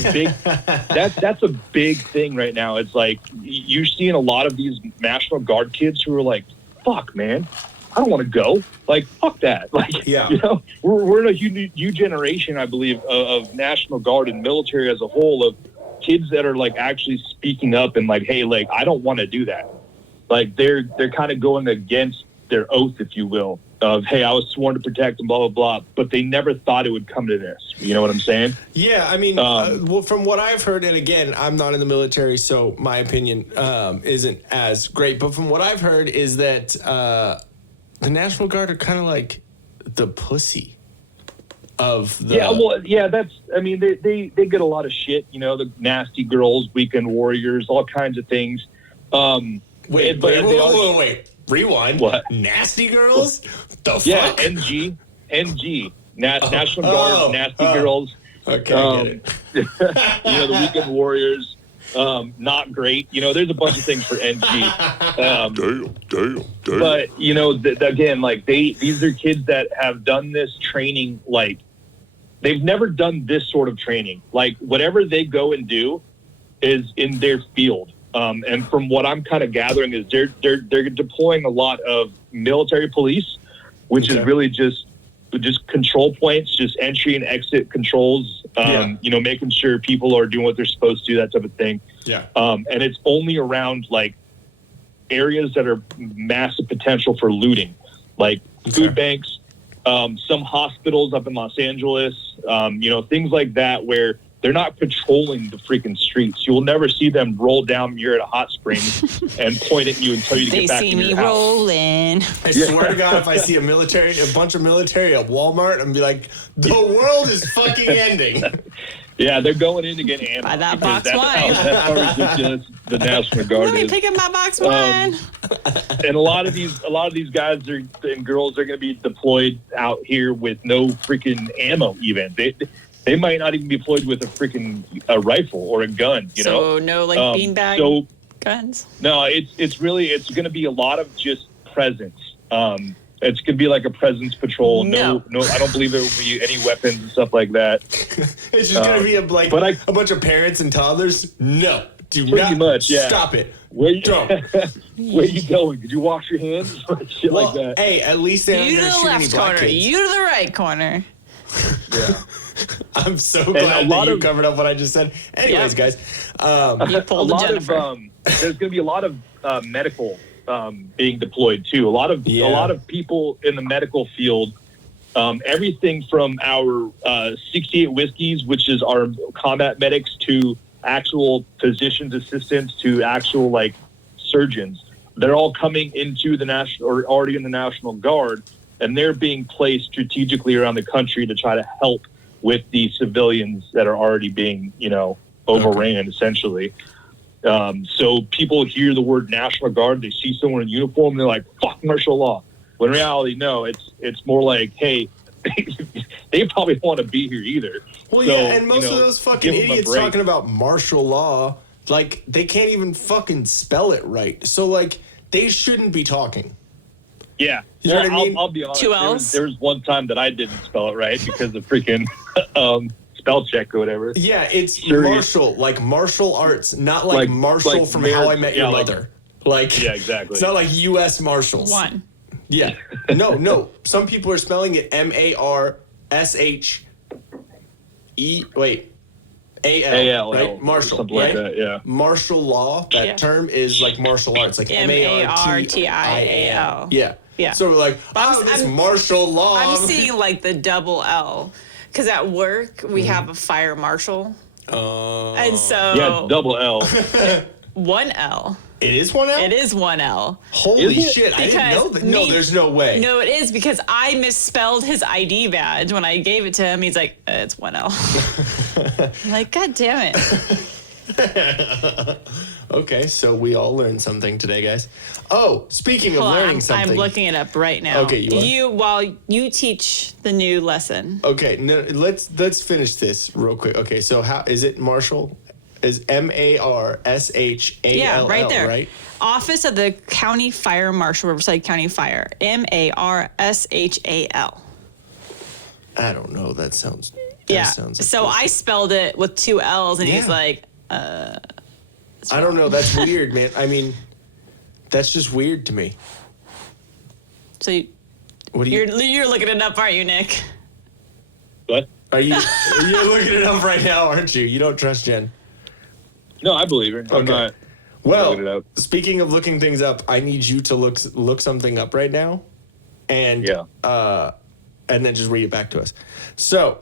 a big thing right now. It's like you're seeing a lot of these National Guard kids who are like, "Fuck, man, I don't want to go." Like, fuck that. Like, you know, we're in a new generation, I believe, of National Guard and military as a whole of kids that are like actually speaking up and like, "Hey, like, I don't want to do that." Like they're kind of going against their oath, if you will, of, hey, I was sworn to protect and blah, blah, blah, but they never thought it would come to this. You know what I'm saying? Yeah, I mean, well, from what I've heard, and again, I'm not in the military, so my opinion isn't as great, but from what I've heard is that the National Guard are kind of like the pussy of the... Yeah, well, yeah, I mean, they get a lot of shit, you know, the nasty girls, weekend warriors, all kinds of things. Wait. Rewind. What? Nasty girls? The fuck? Yeah, NG. National Guard, nasty girls. Okay, I get it. You know, the weekend warriors, not great. You know, there's a bunch of things for NG. Damn. But, you know, again, like these are kids that have done this training, like they've never done this sort of training. Like whatever they go and do is in their field. And from what I'm kind of gathering is they're deploying a lot of military police, which is really just control points, just entry and exit controls, you know, making sure people are doing what they're supposed to, that type of thing. Yeah. And it's only around like areas that are massive potential for looting, like food banks, some hospitals up in Los Angeles, you know, things like that where they're not patrolling the freaking streets. You will never see them roll down here at a hot spring and point at you and tell you to get back in your house. They see me rolling. I swear to God, if I see a bunch of military at Walmart, I'm be like, the world is fucking ending. Yeah, they're going in to get ammo. Buy that because box wine. That's how ridiculous the National Guard Let me is. pick up my box wine. And a lot of these guys and girls are going to be deployed out here with no freaking ammo. Even they might not even be deployed with a freaking rifle or a gun. You know, so no like beanbag guns. No, it's going to be a lot of just presence. It's going to be like a presence patrol. No, I don't believe there will be any weapons and stuff like that. It's just going to be a bunch of parents and toddlers. No, do pretty not much, yeah. Stop it. Don't. Where you going? Did you wash your hands? Shit like that. Hey, at least they're not You to going to the shoot any left black corner. kids. You to the right corner. Yeah. I'm so glad that you covered up what I just said. Anyways, guys. You pulled a Jennifer. There's going to be a lot of medical being deployed too. A lot of people in the medical field. Everything from our 68 Whiskeys, which is our combat medics, to actual physician's assistants, to actual like surgeons. They're all coming into the national or already in the National Guard, and they're being placed strategically around the country to try to help with the civilians that are already being, overran essentially. So people hear the word National Guard, they see someone in uniform, and they're like, fuck martial law. When in reality, no, it's more like, hey, they probably want to be here either. Well, so, yeah, and most of those fucking idiots talking about martial law, like, they can't even fucking spell it right. So, like, they shouldn't be talking. Yeah. You know what I mean? I'll be honest. 2 L's? There was one time that I didn't spell it right because of freaking spell check or whatever. Yeah, it's martial, like martial arts, not like Marshall from How I Met Your Mother. Yeah, exactly. It's not like U.S. Marshals. One. Yeah. No. Some people are spelling it MARSHE. Wait. AL, right? Martial, something right? like that, yeah. Martial law, that term is like martial arts, like MARTIAL. Yeah. So we're like, it's martial law. I'm seeing like the double L. Because at work, we have a fire marshal. And so... Yeah, it's double L. 1 L. It is 1 L? It is 1 L. Holy shit, I didn't know that. No, there's no way. No, it is because I misspelled his ID badge when I gave it to him. He's like, it's 1 L. I'm like, God damn it. Okay, so we all learned something today, guys. Oh, speaking of learning something. I'm looking it up right now. Okay, while you teach the new lesson. Okay, no, let's finish this real quick. Okay, so how is it Marshall? Is MARSHALL? Yeah, right there. Right? Office of the County Fire Marshal, Riverside County Fire. MARSHAL. I don't know. That sounds. So I spelled it with 2 L's, and he's like, I don't know. That's weird, man. I mean, that's just weird to me. So you're looking it up, aren't you, Nick? What? You're looking it up right now, aren't you? You don't trust Jen. No, I believe her. I'm not. Well, speaking of looking things up, I need you to look something up right now, and then just read it back to us. So.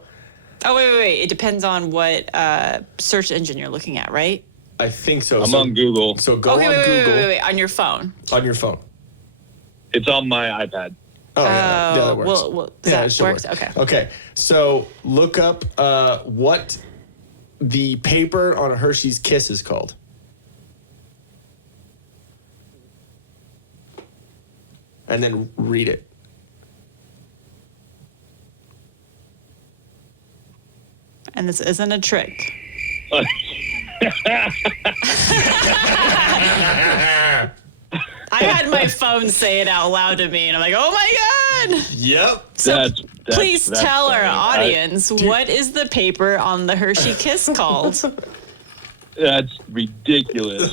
Oh wait! It depends on what search engine you're looking at, right? I think so. I'm on Google. So go on Google. Wait, on your phone. On your phone. It's on my iPad. Oh, yeah, that works. Well, that works? Okay. Okay, so look up what the paper on a Hershey's Kiss is called. And then read it. And this isn't a trick. I had my phone say it out loud to me, and I'm like, oh my God. Yep. So please tell our audience, what is the paper on the Hershey Kiss called? That's ridiculous.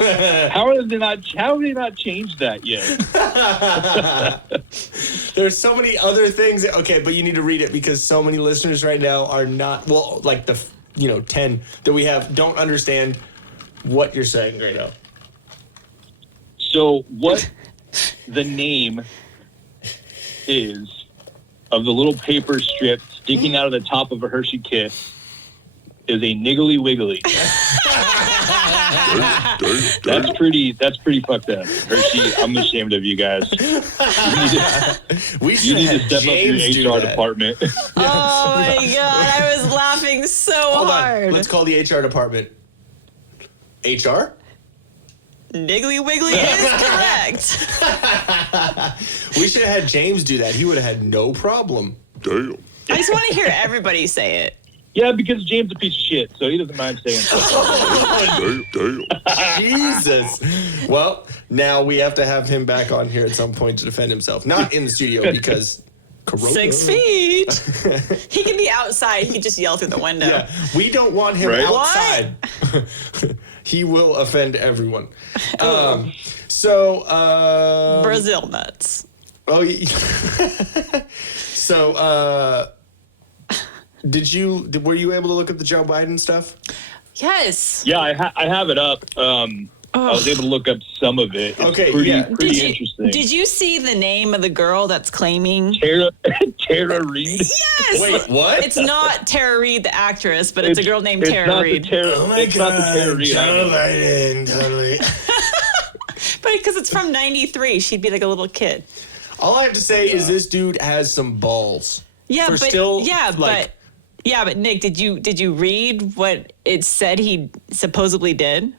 How have they not changed that yet? There's so many other things. Okay, but you need to read it because so many listeners right now are not, well, like the 10 that we have don't understand what you're saying right now. So what the name is of the little paper strip sticking out of the top of a Hershey Kiss is a niggly wiggly. That's pretty fucked up. Hershey, I'm ashamed of you guys. You need to step James up your HR department. Oh my God, I was laughing so Hold hard. on. Let's call the HR department. HR? Niggly Wiggly is correct. We should have had James do that. He would have had no problem. Damn. I just want to hear everybody say it. Yeah, because James is a piece of shit, so he doesn't mind saying something. Damn. Jesus. Well, now we have to have him back on here at some point to defend himself. Not in the studio because Corona. 6 feet. He can be outside. He can just yell through the window. Yeah, we don't want him Right. outside. He will offend everyone. Brazil nuts. Oh, so were you able to look at the Joe Biden stuff? Yes. Yeah, I have it up. I was able to look up some of it. It's Okay, pretty yeah. interesting. Did you see the name of the girl that's claiming? Tara Reid? Yes. Wait, what? It's not Tara Reid, the actress, but it's a girl named Tara Reid. It's not the Tara Reid. Joe Biden, totally. But because it's from '93, she'd be like a little kid. All I have to say is this dude has some balls. Yeah, For but still, but Nick, did you read what it said he supposedly did?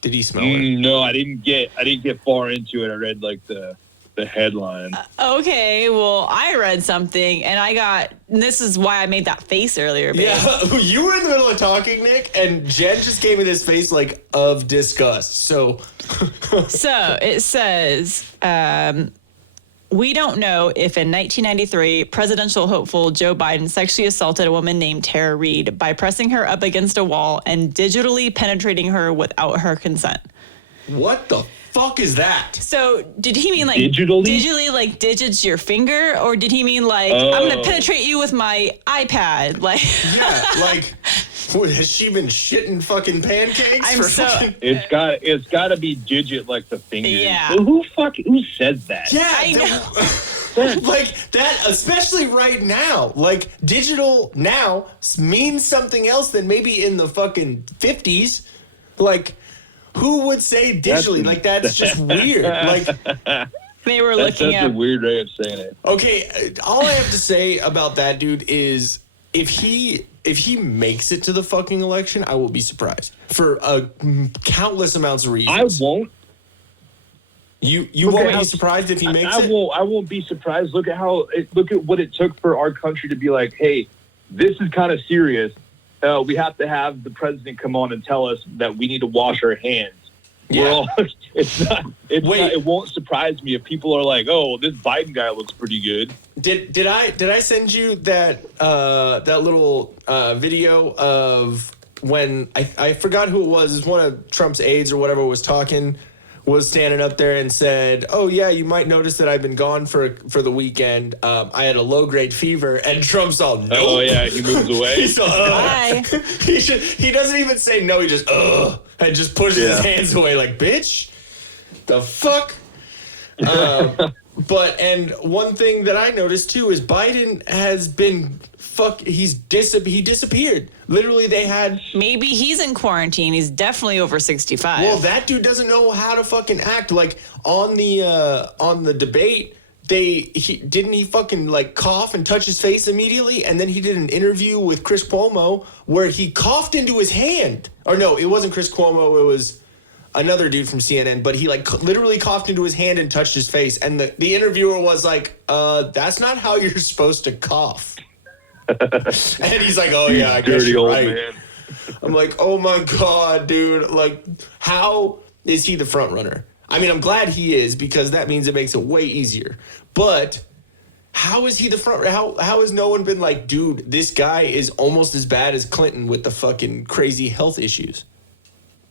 Did he smell it? No, I didn't get far into it. I read like the headline. Okay, well, I read something and this is why I made that face earlier, babe. Yeah, you were in the middle of talking, Nick, and Jen just gave me this face like of disgust. So it says, we don't know if in 1993, presidential hopeful Joe Biden sexually assaulted a woman named Tara Reid by pressing her up against a wall and digitally penetrating her without her consent. what the fuck is that? So did he mean like Digitally like digits your finger, or did he mean like I'm gonna penetrate you with my iPad? Like Yeah, like what, has she been shitting fucking pancakes? It's got to be digit like the finger. Yeah. Well, who says that? Yeah, I know. like that, especially right now. Like digital now means something else than maybe in the fucking 50s. Like, who would say digitally? Like that's just weird. Like They were That's looking a at. weird way of saying it. Okay, all I have to say about that dude is if he makes it to the fucking election, I will be surprised for countless amounts of reasons. I won't. You won't be surprised if he makes it? I won't be surprised. Look at what it took for our country to be like, hey, this is kind of serious. We have to have the president come on and tell us that we need to wash our hands. Yeah. It won't surprise me if people are like, oh, this Biden guy looks pretty good. Did I send you that little video of when I forgot who it was? It was one of Trump's aides or whatever was standing up there and said, "Oh yeah, you might notice that I've been gone for the weekend. I had a low grade fever," and Trump's all, "Nope." Oh yeah, he moves away. He's all, Bye. He doesn't even say no. He just and just pushes his hands away like, bitch, the fuck. And one thing that I noticed too is Biden has been he disappeared. Literally, they had. Maybe he's in quarantine. He's definitely over 65. Well, that dude doesn't know how to fucking act. Like on the debate, he fucking like cough and touch his face immediately, and then he did an interview with Chris Cuomo where he coughed into his hand. Or no, it wasn't Chris Cuomo. It was another dude from CNN, but he like literally coughed into his hand and touched his face, and the interviewer was like, "That's not how you're supposed to cough." And he's like, "Oh yeah, I guess you're right." Man. I'm like, "Oh my god, dude! Like, how is he the front runner?" I mean, I'm glad he is because that means it makes it way easier. But how is he the front? How has no one been like, "Dude, this guy is almost as bad as Clinton with the fucking crazy health issues."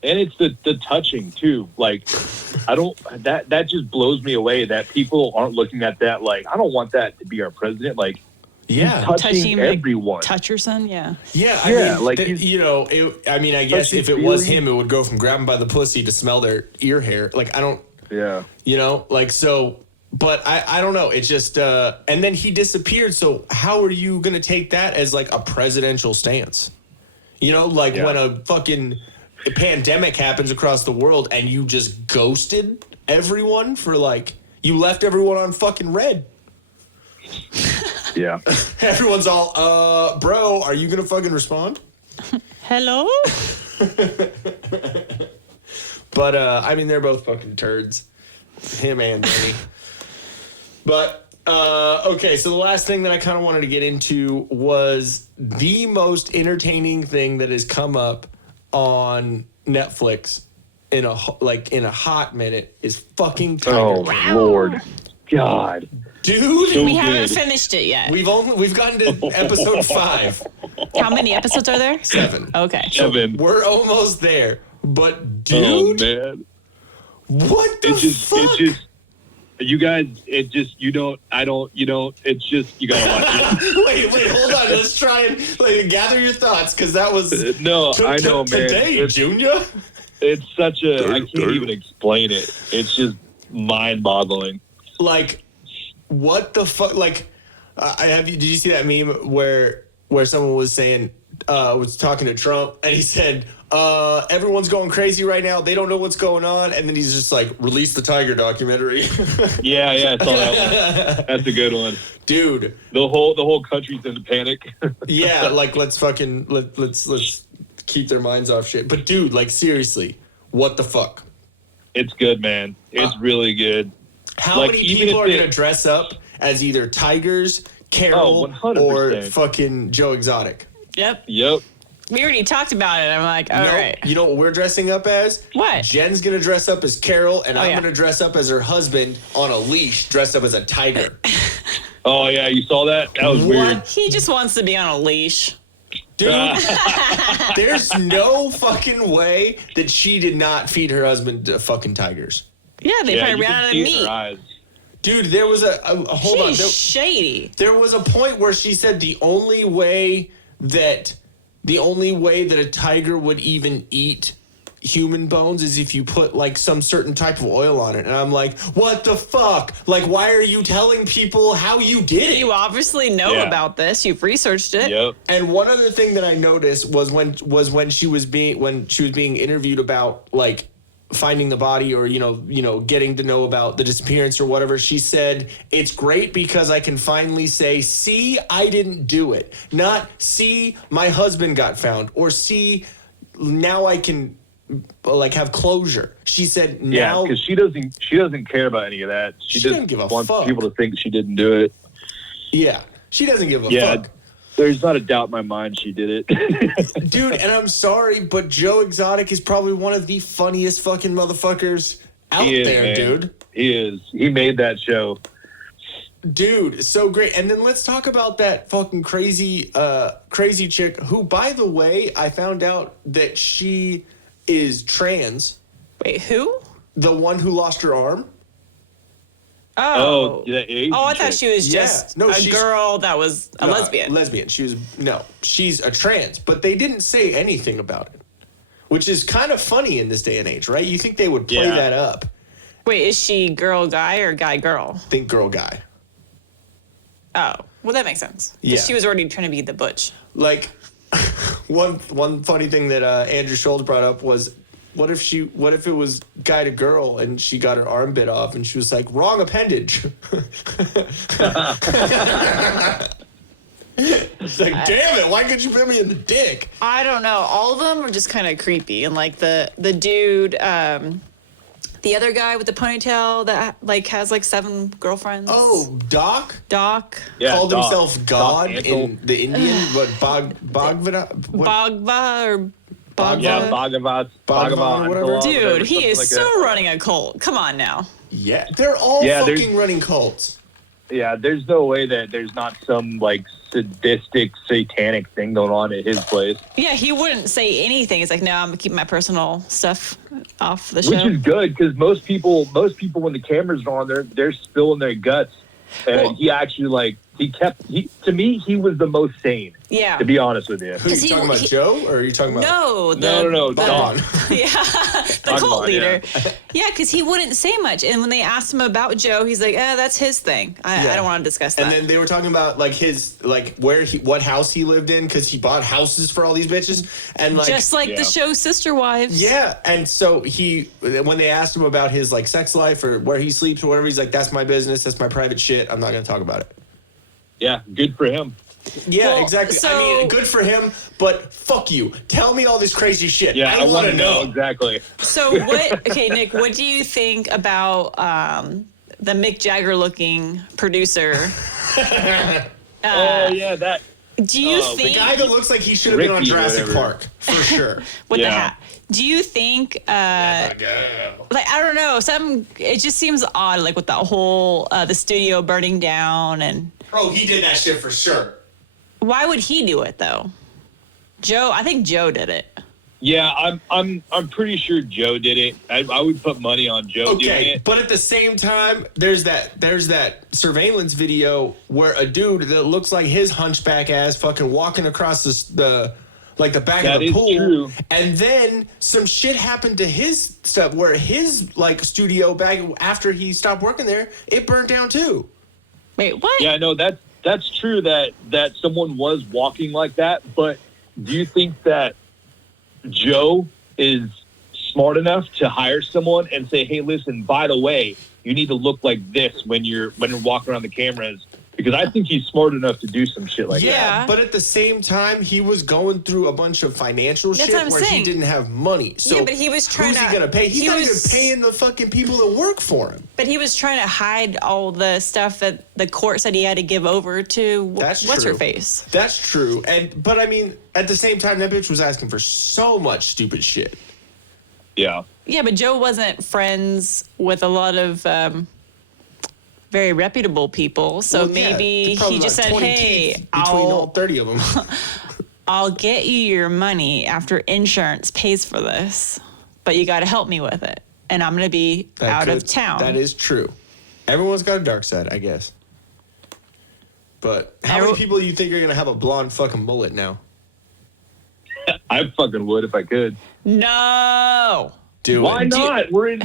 And it's the touching too. Like, that just blows me away that people aren't looking at that. Like, I don't want that to be our president. Like. Yeah, touching everyone. Like, touch your son, yeah. Yeah, I mean, like I guess if it was him, it would go from grab him by the pussy to smell their ear hair. Like, I don't. Yeah. But I don't know. It's just, and then he disappeared. So how are you gonna take that as like a presidential stance? When a fucking a pandemic happens across the world and you just ghosted everyone for like, you left everyone on fucking red. Yeah. Everyone's all, bro, are you gonna fucking respond? Hello? But, I mean, they're both fucking turds. Him and Danny. But, okay, so the last thing that I kind of wanted to get into was the most entertaining thing that has come up on Netflix in a hot minute is fucking Tiger. Oh, Lord. God. Dude, So We good. haven't finished it yet. we've gotten to episode 5. How many episodes are there? 7. Okay. 7. We're almost there. But Oh, dude, man. what the fuck? It's just, you guys, it's just, you don't, it's just, you gotta watch it. wait, hold on. Let's try and gather your thoughts, because that was No, I know, man. today, Junior. It's such a, I can't Damn. even explain it. It's just mind-boggling. Like, what the fuck? Like, did you see that meme where someone was saying, was talking to Trump, and he said, everyone's going crazy right now. They don't know what's going on. And then he's just like, release the Tiger documentary. Yeah, I saw that one. That's a good one. Dude. The whole country's in panic. Yeah, like, let's keep their minds off shit. But dude, like, seriously, what the fuck? It's good, man. It's really good. How Like, many even people if are going to dress up as either tigers, Carol, 100%. or fucking Joe Exotic? Yep. Yep. We already talked about it. I'm like, all right. You know what we're dressing up as? What? Jen's going to dress up as Carol, and I'm yeah. going to dress up as her husband on a leash, dressed up as a tiger. Oh, yeah, you saw that? That was weird. He just wants to be on a leash. Dude, there's no fucking way that she did not feed her husband fucking tigers. Yeah, they Yeah, probably you ran out can of see it in meat. her eyes. Dude, there was a hold on. She's shady. There was a point where she said the only way that a tiger would even eat human bones is if you put like some certain type of oil on it. And I'm like, what the fuck? Like, why are you telling people how you did it? You obviously know Yeah. about this. You've researched it. Yep. And one other thing that I noticed was when she was being interviewed about like finding the body or you know getting to know about the disappearance or whatever, she said it's great because I can finally say, see, I didn't do it, not see my husband got found, or see now I can like have closure. She said Yeah, now because she doesn't care about any of that. She She just doesn't give a wants fuck. people to think she didn't do it. yeah, she doesn't give a Yeah, fuck. there's not a doubt in my mind she did it. Dude, and I'm sorry, but Joe Exotic is probably one of the funniest fucking motherfuckers out He is, there, man. dude. He is. He made that show. Dude, so great. And then let's talk about that fucking crazy chick who, by the way, I found out that she is trans. Wait, who? The one who lost her arm. Oh. yeah, Asian Oh, I thought chick. she was Yeah. just No, a she's- girl that was a No, lesbian. Lesbian. She's a trans, but they didn't say anything about it, which is kind of funny in this day and age, right? You think they would play Yeah. that up. Wait, is she girl guy or guy girl? Think girl guy. Oh, well, that makes sense. 'Cause Yeah. she was already trying to be the butch. Like one funny thing that Andrew Schultz brought up was, what if it was guy to girl and she got her arm bit off and she was like, wrong appendage. It's like, damn it, why could you put me in the dick? I don't know. All of them are just kind of creepy. And like the dude, the other guy with the ponytail that like has like 7 girlfriends. Oh, Doc Doc. Yeah, called Doc. himself God Doc in the Indian, what, Bhagavata? What? Bhagava or Bhagava. Yeah, Bhagavan or whatever. Dude, he is so that. running a cult. Come on now. Yeah, they're all Yeah, there's- fucking running cults. Yeah, there's no way that there's not some like sadistic, satanic thing going on at his place. Yeah, he wouldn't say anything. He's like, no, I'm gonna keep my personal stuff off the show. Which is good because most people when the cameras are on, they're spilling their guts. And Well- he actually To me, he was the most sane. Yeah. To be honest with you. Who are you talking about, Joe, or are you talking about? No. Don. Yeah, the cult leader. Yeah, because he wouldn't say much. And when they asked him about Joe, he's like, that's his thing. I don't want to discuss that. And then they were talking about what house he lived in, because he bought houses for all these bitches. And just like the show Sister Wives. Yeah. And so when they asked him about his like sex life or where he sleeps or whatever, he's like, that's my business. That's my private shit. I'm not going to talk about it. Yeah. Good for him. Yeah, Well, exactly. so- I mean, good for him, but fuck you. Tell me all this crazy shit. Yeah, I want to know. exactly. So okay, Nick, what do you think about the Mick Jagger looking producer? That. Do you think The guy that looks like he should have been on Ricky or Jurassic whatever. Park, for sure. with the hat? Do you think I don't know, it just seems odd, like with that whole the studio burning down, and Oh, he did that shit for sure. why would he do it though? I think Joe did it. Yeah, I'm pretty sure Joe did it. I would put money on Joe doing Okay, it. but at the same time, there's that surveillance video where a dude that looks like his hunchback ass fucking walking across the back of That the is pool, true. and then some shit happened to his stuff where his like studio back after he stopped working there, it burned down too. Wait, what? Yeah, no, that's true that someone was walking like that. But do you think that Joe is smart enough to hire someone and say, "Hey, listen, by the way, you need to look like this when you're walking around the cameras"? Because I think he's smart enough to do some shit like that. Yeah. But at the same time, he was going through a bunch of financial That's shit what I'm where he saying. didn't have money. So Yeah, but he was trying who's he to- gonna pay? He's he not was- even paying the fucking people that work for him. But he was trying to hide all the stuff that the court said he had to give over to That's what's her true. face. That's true. But I mean, at the same time, that bitch was asking for so much stupid shit. Yeah. Yeah, but Joe wasn't friends with a lot of very reputable people, so Well, yeah, maybe there's probably he just like said, 20 "Hey, teeth between all 30 of them. I'll get you your money after insurance pays for this, but you got to help me with it, and I'm going to be out of town." That is true. Everyone's got a dark side, I guess. But how many people do you think are gonna have a blonde fucking mullet now? I fucking would if I could. No. Do Why it. not? We're in.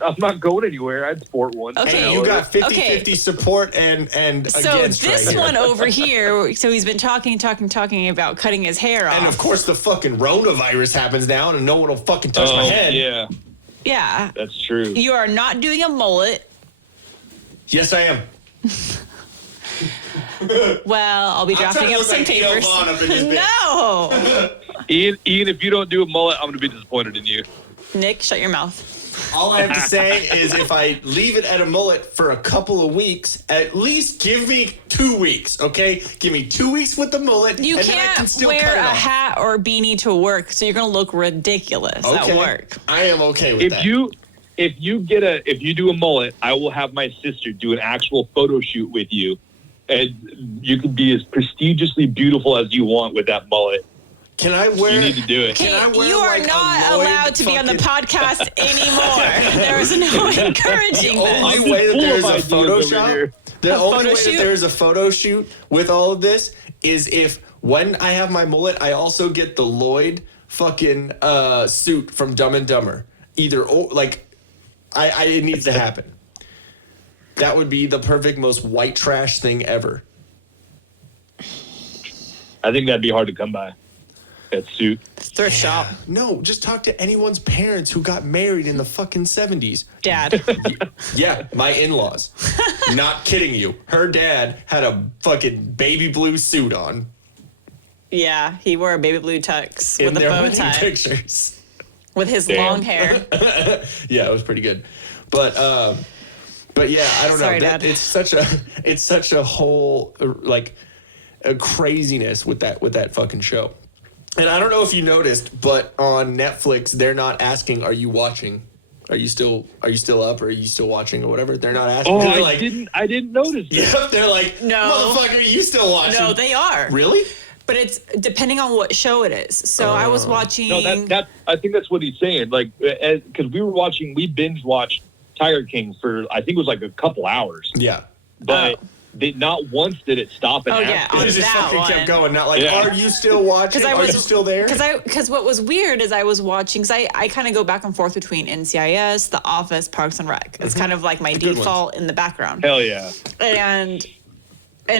I'm not going anywhere. I'd sport one. Okay, And you got 50-50 support and So against this right here. one over here, so he's been talking about cutting his hair off. And of course the fucking Rona virus happens now and no one will fucking touch my head. Yeah, Yeah. that's true. You are not doing a mullet. Yes, I am. Well, I'll be I'm drafting trying to up look some like Neil papers. Vaughn up in this bitch. No. Ian, if you don't do a mullet, I'm gonna be disappointed in you. Nick, shut your mouth. All I have to say is if I leave it at a mullet for a couple of weeks, at least give me 2 weeks, okay? Give me 2 weeks with the mullet, You and then I can can't still wear cut it a off. hat or beanie to work, so you're gonna look ridiculous Okay. at work. I am okay with that. If you do a mullet, I will have my sister do an actual photo shoot with you, and you can be as prestigiously beautiful as you want with that mullet. Can I wear? You need to do it. Okay, I wear, you are like, a not Lloyd allowed to be on the fucking- podcast anymore. There is no encouraging The this. only way that full there's of a ideas photo over shot, here. the A only photo way shoot? that there's a photo shoot with all of this is if when I have my mullet, I also get the Lloyd fucking suit from Dumb and Dumber. Either or, like, it needs to happen. That would be the perfect, most white trash thing ever. I think that'd be hard to come by. That suit. Thrift shop. No, just talk to anyone's parents who got married in the fucking 70s. Dad. Yeah, my in-laws. Not kidding you. Her dad had a fucking baby blue suit on Yeah, he wore a baby blue tux in with a their bow wedding tie pictures. with his Damn. long hair. Yeah, it was pretty good. But yeah, I don't Sorry, know. Dad. It's such a whole like a craziness with that fucking show. And I don't know if you noticed, but on Netflix they're not asking, "Are you watching? Are you still up? Or are you still watching or whatever?" They're not asking. Oh, They're I like, didn't notice that. yeah, they're like, No. "Motherfucker, you still watching?" No, they are. Really? But it's depending on what show it is. So I was watching. No, that I think that's what he's saying. Like, because we binge watched Tiger King for I think it was like a couple hours. Yeah. But not once did it stop and ask. On It just that fucking one. kept going. Not like, are you still watching? Are you still there? Because what was weird is I was watching, because I kind of go back and forth between NCIS, The Office, Parks and Rec. It's kind of like my default in the background. Hell yeah. And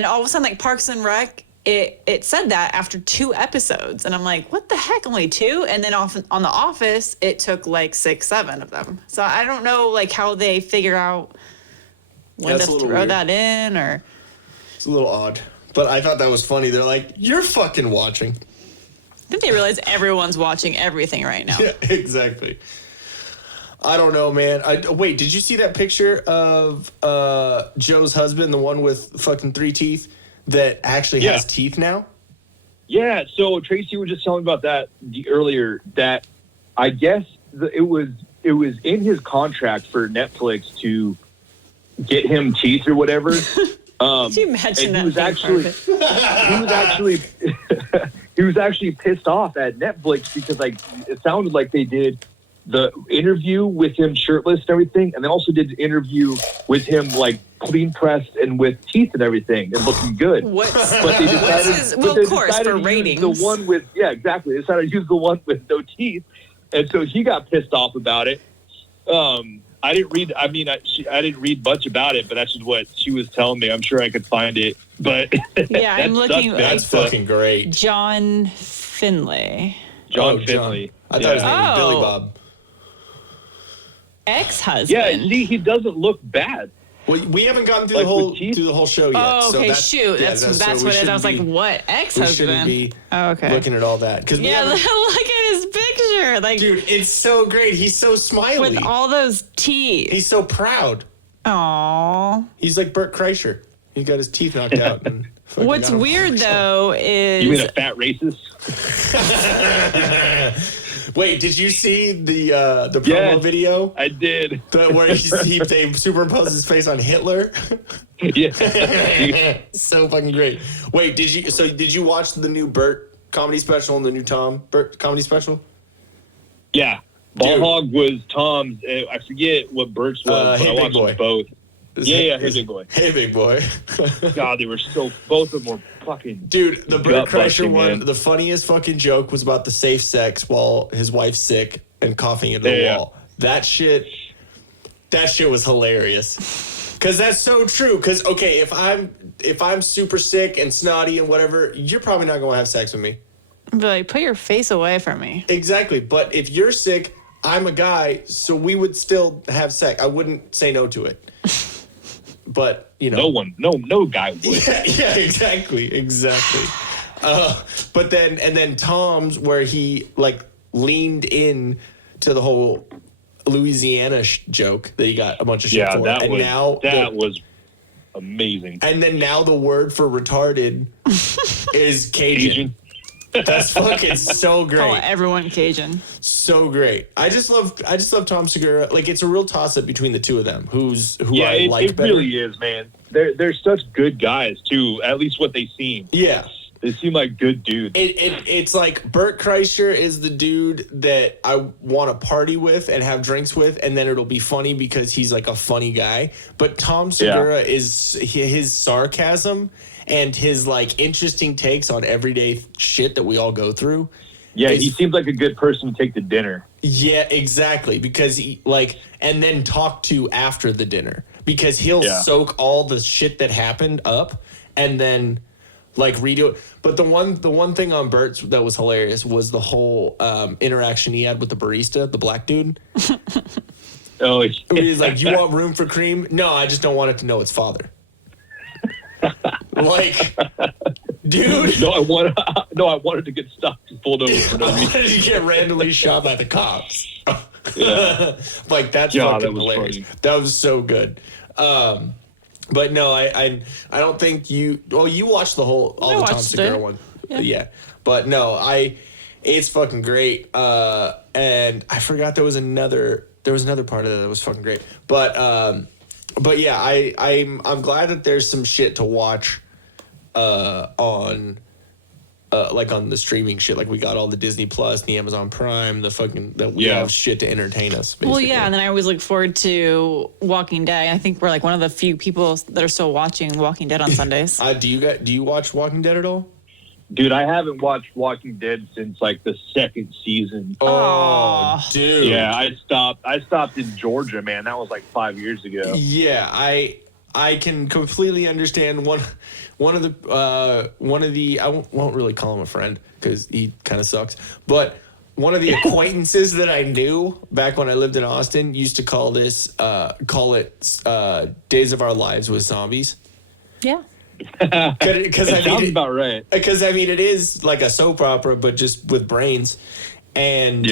all of a sudden, like Parks and Rec, it said that after 2 episodes, and I'm like, what the heck, only 2? And then on The Office, it took like 6, 7 of them. So I don't know like how they figure out when to throw that in, or it's a little odd. But I thought that was funny. They're like, you're fucking watching. I think they realize everyone's watching everything right now. Yeah, exactly. I don't know, man. Wait, did you see that picture of Joe's husband, the one with fucking 3 teeth, that actually has teeth now? Yeah, so Tracy was just telling me about that earlier, that I guess it was in his contract for Netflix to get him teeth or whatever. Could you imagine that? He was actually pissed off at Netflix because like it sounded like they did the interview with him shirtless and everything, and they also did the interview with him like clean pressed and with teeth and everything and looking good. But they decided, of course, for ratings. The one with exactly. They decided to use the one with no teeth, and so he got pissed off about it. I didn't read. I mean, I didn't read much about it, but that's just what she was telling me. I'm sure I could find it, but yeah, I'm looking. That's fucking great. John Finlay. John Finlay. I thought his name was Billy Bob. Ex-husband. Yeah, see, he doesn't look bad. Well, we haven't gotten through the whole show yet. Oh, okay, so shoot. That's what it is. I was like, what? Ex-husband? We shouldn't be looking at all that. Look at his picture. Like, dude, it's so great. He's so smiley. With all those teeth. He's so proud. Aww. He's like Bert Kreischer. He got his teeth knocked out. And what's weird, though, is... You mean a fat racist? Wait, did you see the promo video? I did. Where they superimpose his face on Hitler? Yeah. So fucking great. Wait, did you watch the new Bert comedy special and the new Tom Bert comedy special? Yeah. Ball Hog was Tom's. I forget what Bert's was, but I watched them both. Hey big boy. Hey big boy. God, they were both of them were fucking. Dude, the Bert Kreischer one, the funniest fucking joke was about the safe sex while his wife's sick and coughing into the wall. That shit was hilarious. Cause that's so true. Cause okay, if I'm super sick and snotty and whatever, you're probably not gonna have sex with me. But like, put your face away from me. Exactly. But if you're sick, I'm a guy, so we would still have sex. I wouldn't say no to it. But no guy would. Yeah, exactly. But then Tom's, where he like leaned in to the whole Louisiana joke that he got a bunch of shit for. That was amazing. And then now the word for retarded is Cajun. That's fucking so great. Oh, everyone Cajun. So great. I just love Tom Segura. Like, it's a real toss up between the two of them. Who I like better. It really is, man. They're such good guys too. At least what they seem. Yeah. They seem like good dudes. It's like Bert Kreischer is the dude that I want to party with and have drinks with, and then it'll be funny because he's like a funny guy. But Tom Segura is his sarcasm and his like interesting takes on everyday shit that we all go through. Yeah, he seems like a good person to take to dinner. Yeah, exactly. Because he and then talk to after the dinner, because he'll soak all the shit that happened up and then like redo it. But the one thing on Bert's that was hilarious was the whole interaction he had with the barista, the black dude. Oh, he's like, "You want room for cream?" "No, I just don't want it to know its father." Like, dude. I wanted to get stopped and pulled over for no reason. I wanted to get randomly shot by the cops. Like, that's fucking hilarious. Funny. That was so good. But no, I don't think you. Well, you watched all the Tom Segura one. Yeah. But no, it's fucking great. And I forgot there was another part of that was fucking great. But yeah, I'm glad that there's some shit to watch on like on the streaming shit. Like we got all the Disney Plus, the Amazon Prime, we have shit to entertain us. Basically. Well, yeah, and then I always look forward to Walking Dead. I think we're like one of the few people that are still watching Walking Dead on Sundays. Do you watch Walking Dead at all? Dude, I haven't watched Walking Dead since like the second season. Oh, dude. Yeah, I stopped in Georgia, man. That was like 5 years ago. Yeah, I can completely understand one of the I won't really call him a friend because he kind of sucks, but one of the acquaintances that I knew back when I lived in Austin used to call it Days of Our Lives with Zombies. Yeah. Because sounds about right. Because I mean, it is like a soap opera, but just with brains. And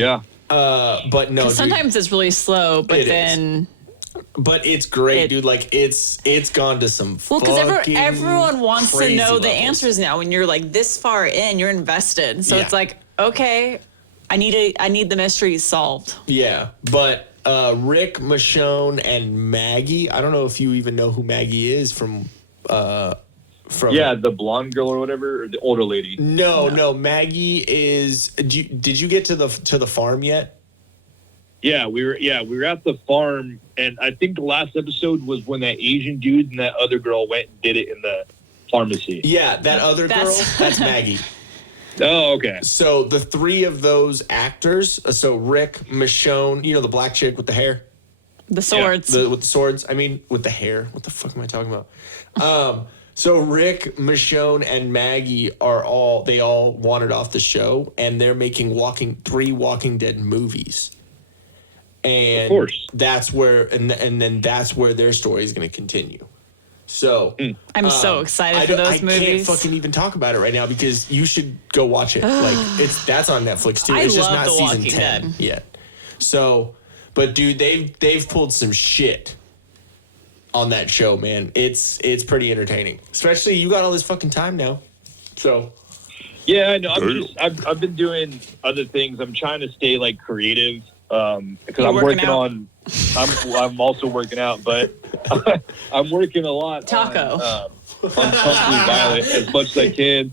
but no, sometimes it's really slow, but then. But it's great, dude. Like it's gone to some. Well, because everyone wants to know levels. the answers now. When you're like this far in, you're invested. So it's like, okay, I need the mysteries solved. Yeah, but Rick, Michonne, and Maggie. I don't know if you even know who Maggie is from the blonde girl or whatever, or the older lady. No. Maggie is. Did you get to the farm yet? Yeah, we were at the farm, and I think the last episode was when that Asian dude and that other girl went and did it in the pharmacy. Yeah, that other girl, that's Maggie. Oh, okay. So the three of those actors, so Rick, Michonne, the black chick with the hair. The swords. With the swords. I mean, with the hair. What the fuck am I talking about? So Rick, Michonne, and Maggie they all wanted off the show, and they're making 3 Walking Dead movies. And of course. That's where, and then that's where their story is going to continue. So I'm so excited for those movies. I can't fucking even talk about it right now because you should go watch it. That's on Netflix too. It's just not season 10 yet. So, but dude, they've pulled some shit on that show, man. It's pretty entertaining. Especially you got all this fucking time now. So. Yeah, I know. I've been doing other things. I'm trying to stay like creative. Because I'm also working out, but I'm working a lot on Comfortably Violent as much as I can.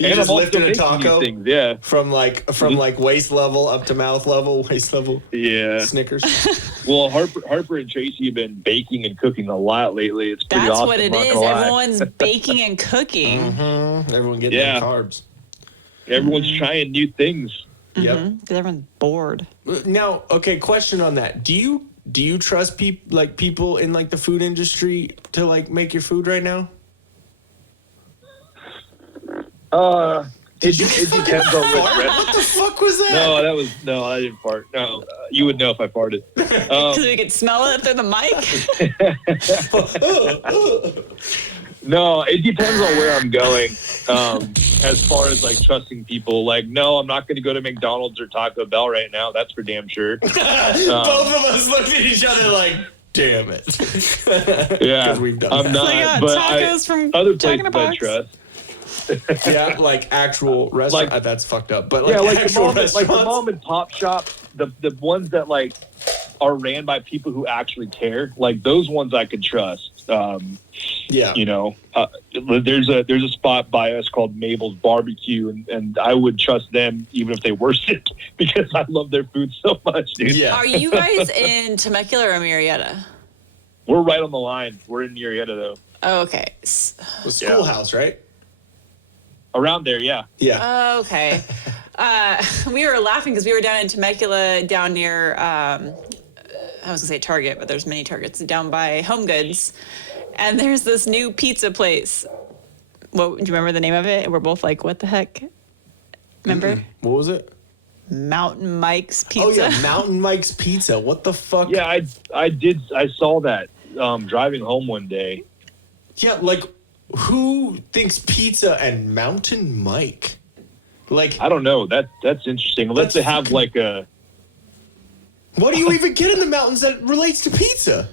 And I'm lifting a taco things, yeah. From waist level up to mouth level, yeah. Snickers. Well, Harper and Tracy have been baking and cooking a lot lately. It's pretty That's awesome. what it is. Everyone's baking and cooking. Mm-hmm. Everyone getting their carbs. Everyone's trying new things. Yep. Because everyone's bored. Now, okay, question on that. Do you trust people in like the food industry to like make your food right now? It depends on which What the fuck was that? No, I didn't fart. No, you would know if I farted. Because we could smell it through the mic. No, it depends on where I'm going. As far as like trusting people, like, no, I'm not going to go to McDonald's or Taco Bell right now. That's for damn sure. Both of us looked at each other like, damn it. Yeah, we've done I'm not. But tacos from other places I trust. Yeah, like actual restaurant. That's fucked up. But like actual the mom and pop shop, the ones that like are ran by people who actually care, like those ones I could trust. There's a spot by us called Mabel's Barbecue, and I would trust them even if they were sick because I love their food so much, dude. Yeah. Are you guys in Temecula or Murrieta? We're right on the line. We're in Murrieta though. Oh, okay. The schoolhouse, right? Around there, yeah. Yeah. Oh, okay. We were laughing because we were down in Temecula, down near, I was gonna say Target, but there's many Targets down by Home Goods. And there's this new pizza place. Do you remember the name of it? And we're both like, what the heck? Remember? What was it? Mountain Mike's Pizza. Oh yeah, Mountain Mike's Pizza. What the fuck? Yeah, I saw that driving home one day. Yeah, like who thinks pizza and Mountain Mike? Like I don't know. That's interesting. Unless they have like a. What do you even get in the mountains that relates to pizza?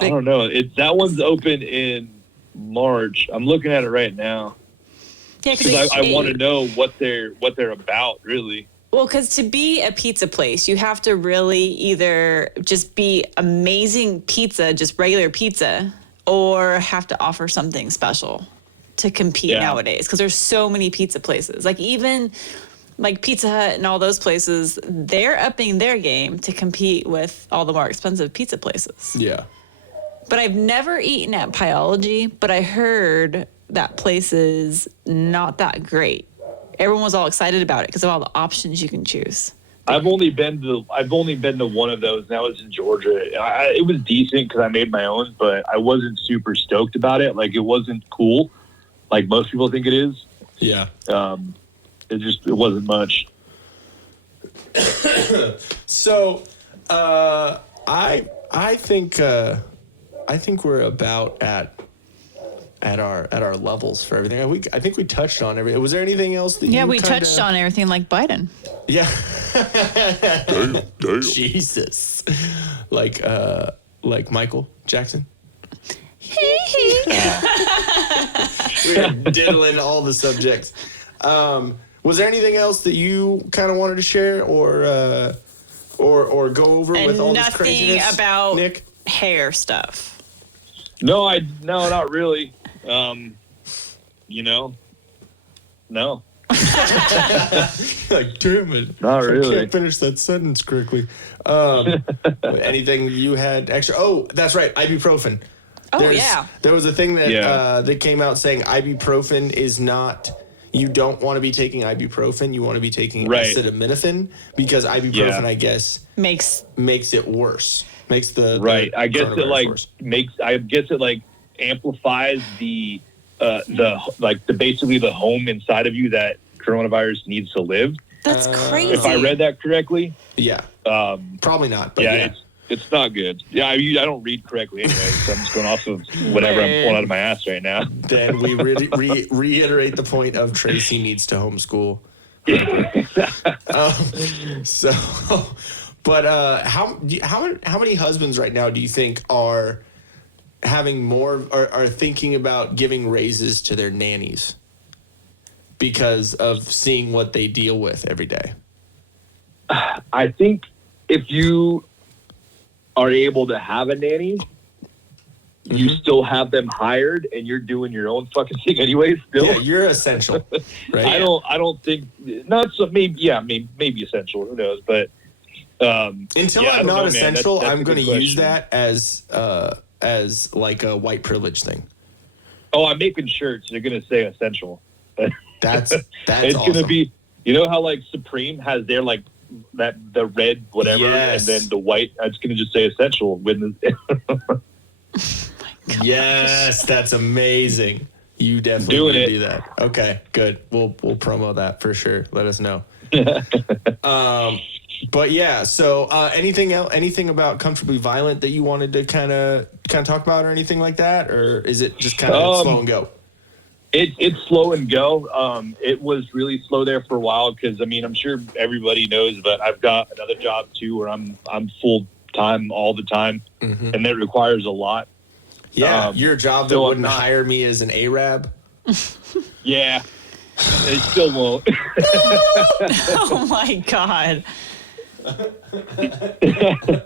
I don't know. That one's open in March. I'm looking at it right now. Yeah, because I want to know what they're about, really. Well, because to be a pizza place, you have to really either just be amazing pizza, just regular pizza, or have to offer something special. to compete nowadays because there's so many pizza places. Like even like Pizza Hut and all those places, they're upping their game to compete with all the more expensive pizza places. Yeah. But I've never eaten at Pyology, but I heard that place is not that great. Everyone was all excited about it because of all the options you can choose. I've only been to one of those, and that was in Georgia. It was decent because I made my own, but I wasn't super stoked about it. Like, it wasn't cool, like most people think it is. Yeah. It wasn't much. So, I think we're about at our levels for everything. I think we touched on everything. Was there anything else that you we touched on everything like Biden. Yeah. Damn. Jesus. Like Michael Jackson. We're diddling all the subjects. Was there anything else that you kind of wanted to share or go over And with all this nothing craziness? about Nick? hair stuff. No, not really. No. Like, damn it. Not I really. can't finish that sentence correctly. Anything you had extra? Oh, that's right. Ibuprofen. Oh, There was a thing that that came out saying ibuprofen is not. You don't want to be taking ibuprofen. You want to be taking acetaminophen because ibuprofen, I guess, makes it worse. Makes the right. I guess it like worse. amplifies the basically the home inside of you that coronavirus needs to live. That's crazy. If I read that correctly. Yeah. Probably not. But It's not good. Yeah, I don't read correctly anyway, so I'm just going off of whatever I'm pulling out of my ass right now. Then we really reiterate the point of Tracy needs to homeschool. But how many husbands right now do you think are having more are thinking about giving raises to their nannies because of seeing what they deal with every day? I think if you are able to have a nanny, you still have them hired and you're doing your own fucking thing anyway still. Yeah, you're essential. Right? I don't think not so maybe essential, who knows, but until I'm not essential, I'm going to use that as like a white privilege thing. Oh, I'm making shirts. They're going to say essential. That's it's awesome. going to be, how like Supreme has their like the red whatever and then the white. It's going to just say essential with the Yes, that's amazing. You definitely doing do that. Okay, good. We'll promo that for sure. Let us know. But yeah, so anything about Comfortably Violent that you wanted to kind of talk about or anything like that, or is it just kind of slow and go? It's slow and go. It was really slow there for a while because I'm sure everybody knows, but I've got another job too where I'm full time all the time, and that requires a lot. Yeah, your job that wouldn't hire me as an Arab. Yeah, it still won't. Oh my God.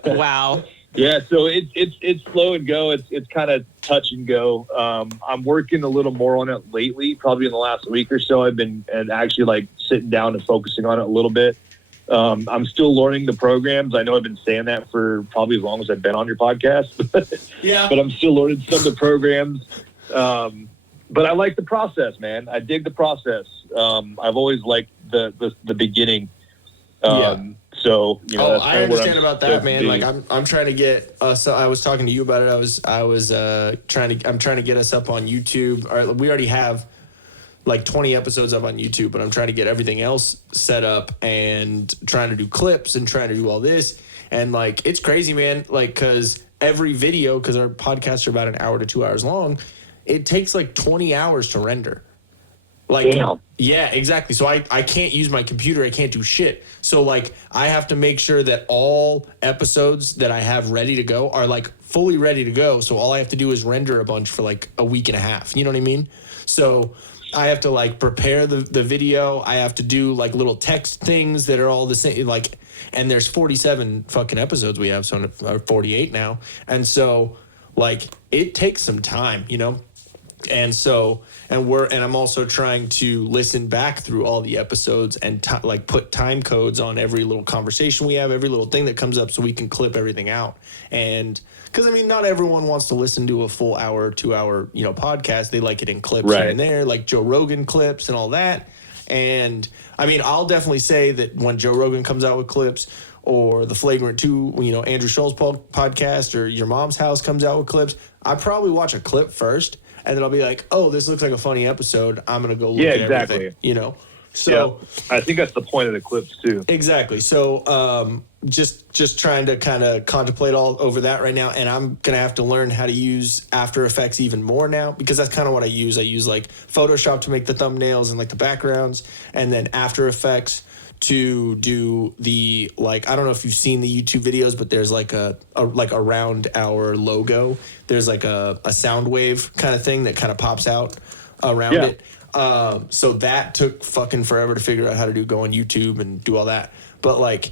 Wow. Yeah, so it's slow and go. It's kind of touch and go. I'm working a little more on it lately. Probably in the last week or so, I've been actually like sitting down and focusing on it a little bit. I'm still learning the programs. I know I've been saying that for probably as long as I've been on your podcast. Yeah. But I'm still learning some of the programs. But I like the process, man. I dig the process. I've always liked the beginning. So that's I understand about that, man. Like I'm trying to get us. I was talking to you about it. I'm trying to get us up on YouTube. We already have like 20 episodes up on YouTube, but I'm trying to get everything else set up and trying to do clips and trying to do all this. And like it's crazy, man. Like because every video, because our podcasts are about an hour to 2 hours long, it takes like 20 hours to render. Like, yeah, exactly. So I can't use my computer. I can't do shit. So like I have to make sure that all episodes that I have ready to go are like fully ready to go. So all I have to do is render a bunch for like a week and a half. You know what I mean? So I have to like prepare the video. I have to do like little text things that are all the same. Like, and there's 47 fucking episodes we have. So 48 now. And so like it takes some time, And so, and I'm also trying to listen back through all the episodes and like put time codes on every little conversation we have, every little thing that comes up, so we can clip everything out. And because I mean, not everyone wants to listen to a full hour, 2 hour, podcast. They like it in clips here and there, like Joe Rogan clips and all that. And I mean, I'll definitely say that when Joe Rogan comes out with clips, or the Flagrant 2, Andrew Schultz podcast, or Your Mom's House comes out with clips, I probably watch a clip first, and then I'll be like, oh, this looks like a funny episode. I'm going to go look at everything, So I think that's the point of the clips, too. Exactly. So just trying to kind of contemplate all over that right now, and I'm going to have to learn how to use After Effects even more now, because that's kind of what I use. I use, like, Photoshop to make the thumbnails and, like, the backgrounds, and then After Effects to do the, like, I don't know if you've seen the YouTube videos, but there's like a around our logo, there's like a sound wave kind of thing that kind of pops out around it. So that took fucking forever to figure out how to do, go on YouTube and do all that. But like,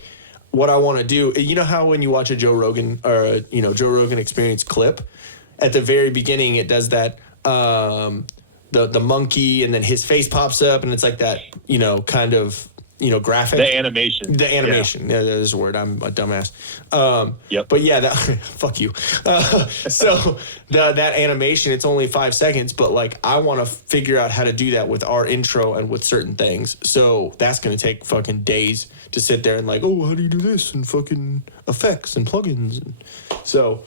what I want to do, how when you watch a Joe Rogan or Joe Rogan Experience clip, at the very beginning it does that the monkey, and then his face pops up, and it's like that kind of graphic. The animation. Yeah, there's a word. I'm a dumbass. Yep. But yeah, that fuck you. So that animation, it's only 5 seconds, but like I want to figure out how to do that with our intro and with certain things. So that's gonna take fucking days to sit there and like, oh, how do you do this, and fucking effects and plugins. So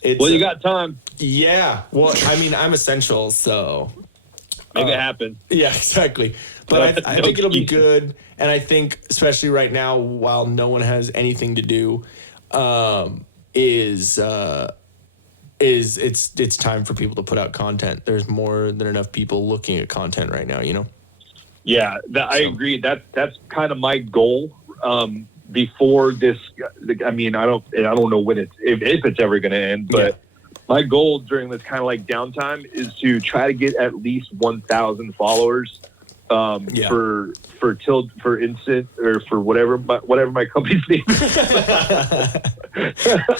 it's you got time. Yeah. Well, I mean, I'm essential, so make it happen. Yeah, exactly. But I think it'll be good. And I think, especially right now, while no one has anything to do, it's time for people to put out content. There's more than enough people looking at content right now, Yeah, I agree. That's kind of my goal. Before this, I mean, I don't know when if it's ever going to end, but my goal during this kind of like downtime is to try to get at least 1,000 followers. For instant, or for whatever my company's name is.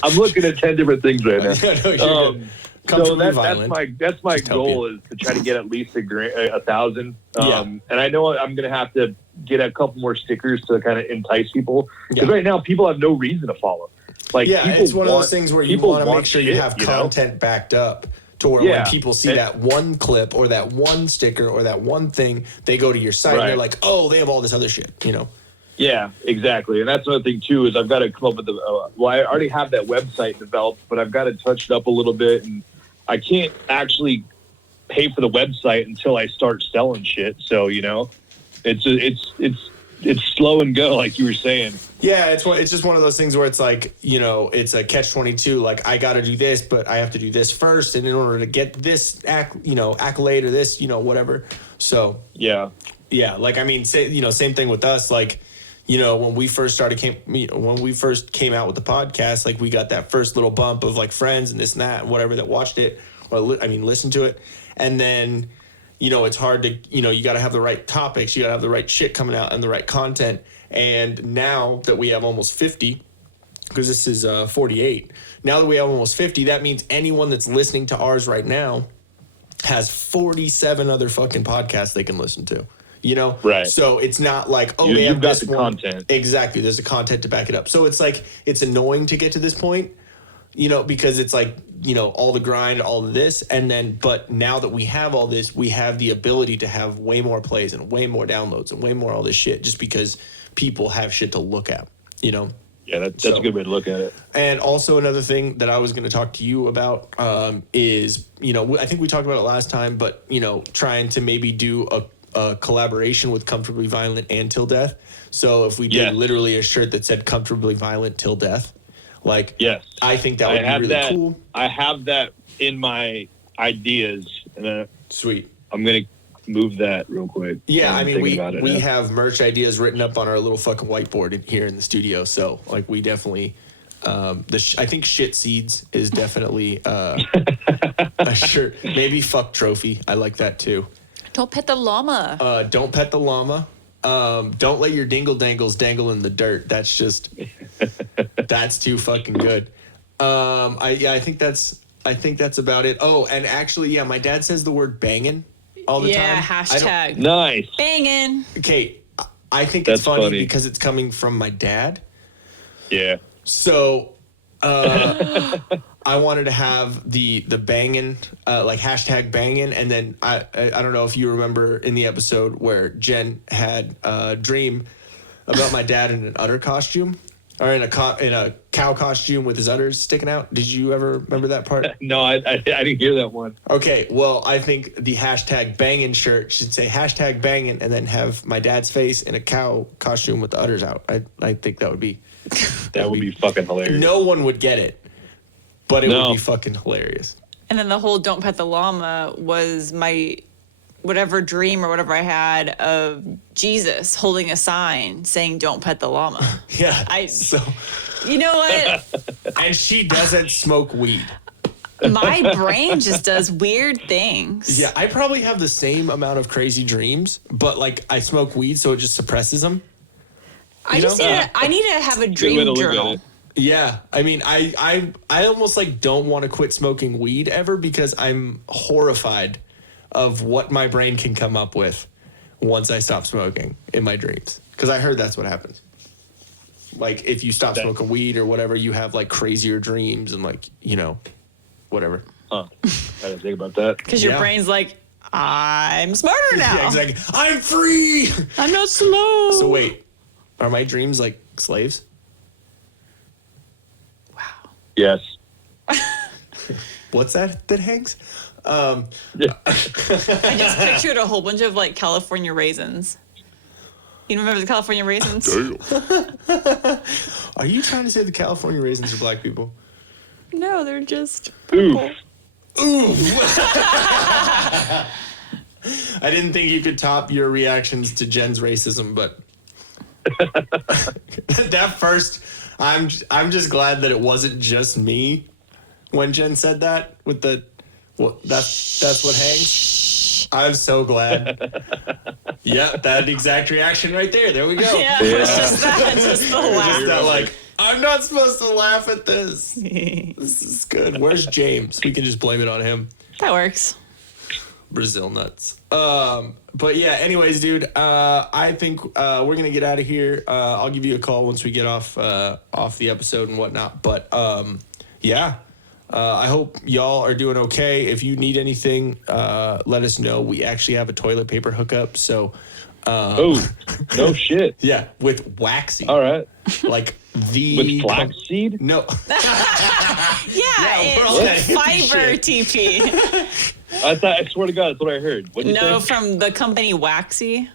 I'm looking at 10 different things right now. So that's my goal, is to try to get at least 1,000. And I know I'm going to have to get a couple more stickers to kind of entice people, because right now people have no reason to follow. Like, it's one of those things where you want to make sure you have content backed up. To where when people see that one clip or that one sticker or that one thing, they go to your site and they're like, oh, they have all this other shit, Yeah, exactly. And that's another thing, too, is I've got to come up with I already have that website developed, but I've got to touch it up a little bit. And I can't actually pay for the website until I start selling shit. So, it's slow and go, like you were saying. Yeah, it's just one of those things where it's like, it's a catch-22. Like, I got to do this, but I have to do this first, and in order to get this accolade or this, whatever. So yeah. Like, I mean, same thing with us. Like, when we first came out with the podcast, like, we got that first little bump of like friends and this and that and whatever that watched it, or listened to it, and then it's hard to you got to have the right topics, you got to have the right shit coming out and the right content. And now that we have almost 50, because this is 48, now that we have almost 50, that means anyone that's listening to ours right now has 47 other fucking podcasts they can listen to, Right. So it's not like, oh, they have got this the one. Content. Exactly. There's the content to back it up. So it's like, it's annoying to get to this point, because it's like, all the grind, all of this. And then, but now that we have all this, we have the ability to have way more plays and way more downloads and way more all this shit, just because people have shit to look at, Yeah, that's a good way to look at it. And also another thing that I was going to talk to you about is, I think we talked about it last time, but, trying to maybe do a collaboration with Comfortably Violent and Till Death. So if we did literally a shirt that said Comfortably Violent Till Death, like, I think that would be really cool. I have that in my ideas. And Sweet. I'm going to move that real quick. Yeah, I mean, we have merch ideas written up on our little fucking whiteboard here in the studio. So, like, we definitely, I think Shit Seeds is definitely a shirt. Maybe Fuck Trophy. I like that too. Don't pet the llama. Don't pet the llama. Don't let your dingle dangles dangle in the dirt. That's just, that's too fucking good. I think that's I think that's about it. Oh, and actually, yeah, my dad says the word bangin' all the time. Yeah, hashtag Nice. banging. Okay, I think That's it's funny funny. because it's coming from my dad. Yeah. So I wanted to have the bangin', like hashtag bangin', and then I don't know if you remember in the episode where Jen had a dream about my dad in an udder costume, or in a cow costume with his udders sticking out. Did you ever remember that part? No, I didn't hear that one. Okay, well, I think the hashtag bangin' shirt should say hashtag bangin' and then have my dad's face in a cow costume with the udders out. I think that would be... That would be fucking hilarious. No one would get it, but it would No. be fucking hilarious. And then the whole "Don't Pet the Llama" was my whatever dream or whatever I had of Jesus holding a sign saying "Don't pet the llama." Yeah. So, You know what? and she doesn't smoke weed. My brain just does weird things. Yeah, I probably have the same amount of crazy dreams, but like I smoke weed, so it just suppresses them. I just need to have a Good way to dream look at journal. it. Yeah, I mean, I almost like don't want to quit smoking weed ever because I'm horrified of what my brain can come up with once I stop smoking in my dreams. Because I heard that's what happens. Like if you stop smoking weed or whatever, you have like crazier dreams and like, you know, whatever. Huh. I didn't think about that. Because your Yeah. brain's like, I'm smarter now. Yeah, exactly. I'm free. I'm not slow. So wait, are my dreams like slaves? Yes. What's that hangs? Yeah. I just pictured a whole bunch of like California raisins. You remember the California raisins? Damn. Are you trying to say the California raisins are black people? No, they're just Oof. Ooh. I didn't think you could top your reactions to Jen's racism, but that first, I'm just glad that it wasn't just me when Jen said that with the, well, that's what hangs. I'm so glad. Yep, that exact reaction right there. There we go. Yeah, it's just that. Just the laugh. Just that like, I'm not supposed to laugh at this. This is good. Where's James? We can just blame it on him. That works. Brazil nuts. But yeah, anyways, dude, I think we're gonna get out of here. I'll give you a call once we get off the episode and whatnot. But yeah, I hope y'all are doing okay. If you need anything, let us know. We actually have a toilet paper hookup. So Oh, no shit. yeah, with waxy. All right. Like the With flaxseed? No. Yeah, we're all that it's hippie fiber shit. TP. I swear to God, that's what I heard. What'd you No, say? from the company Waxy.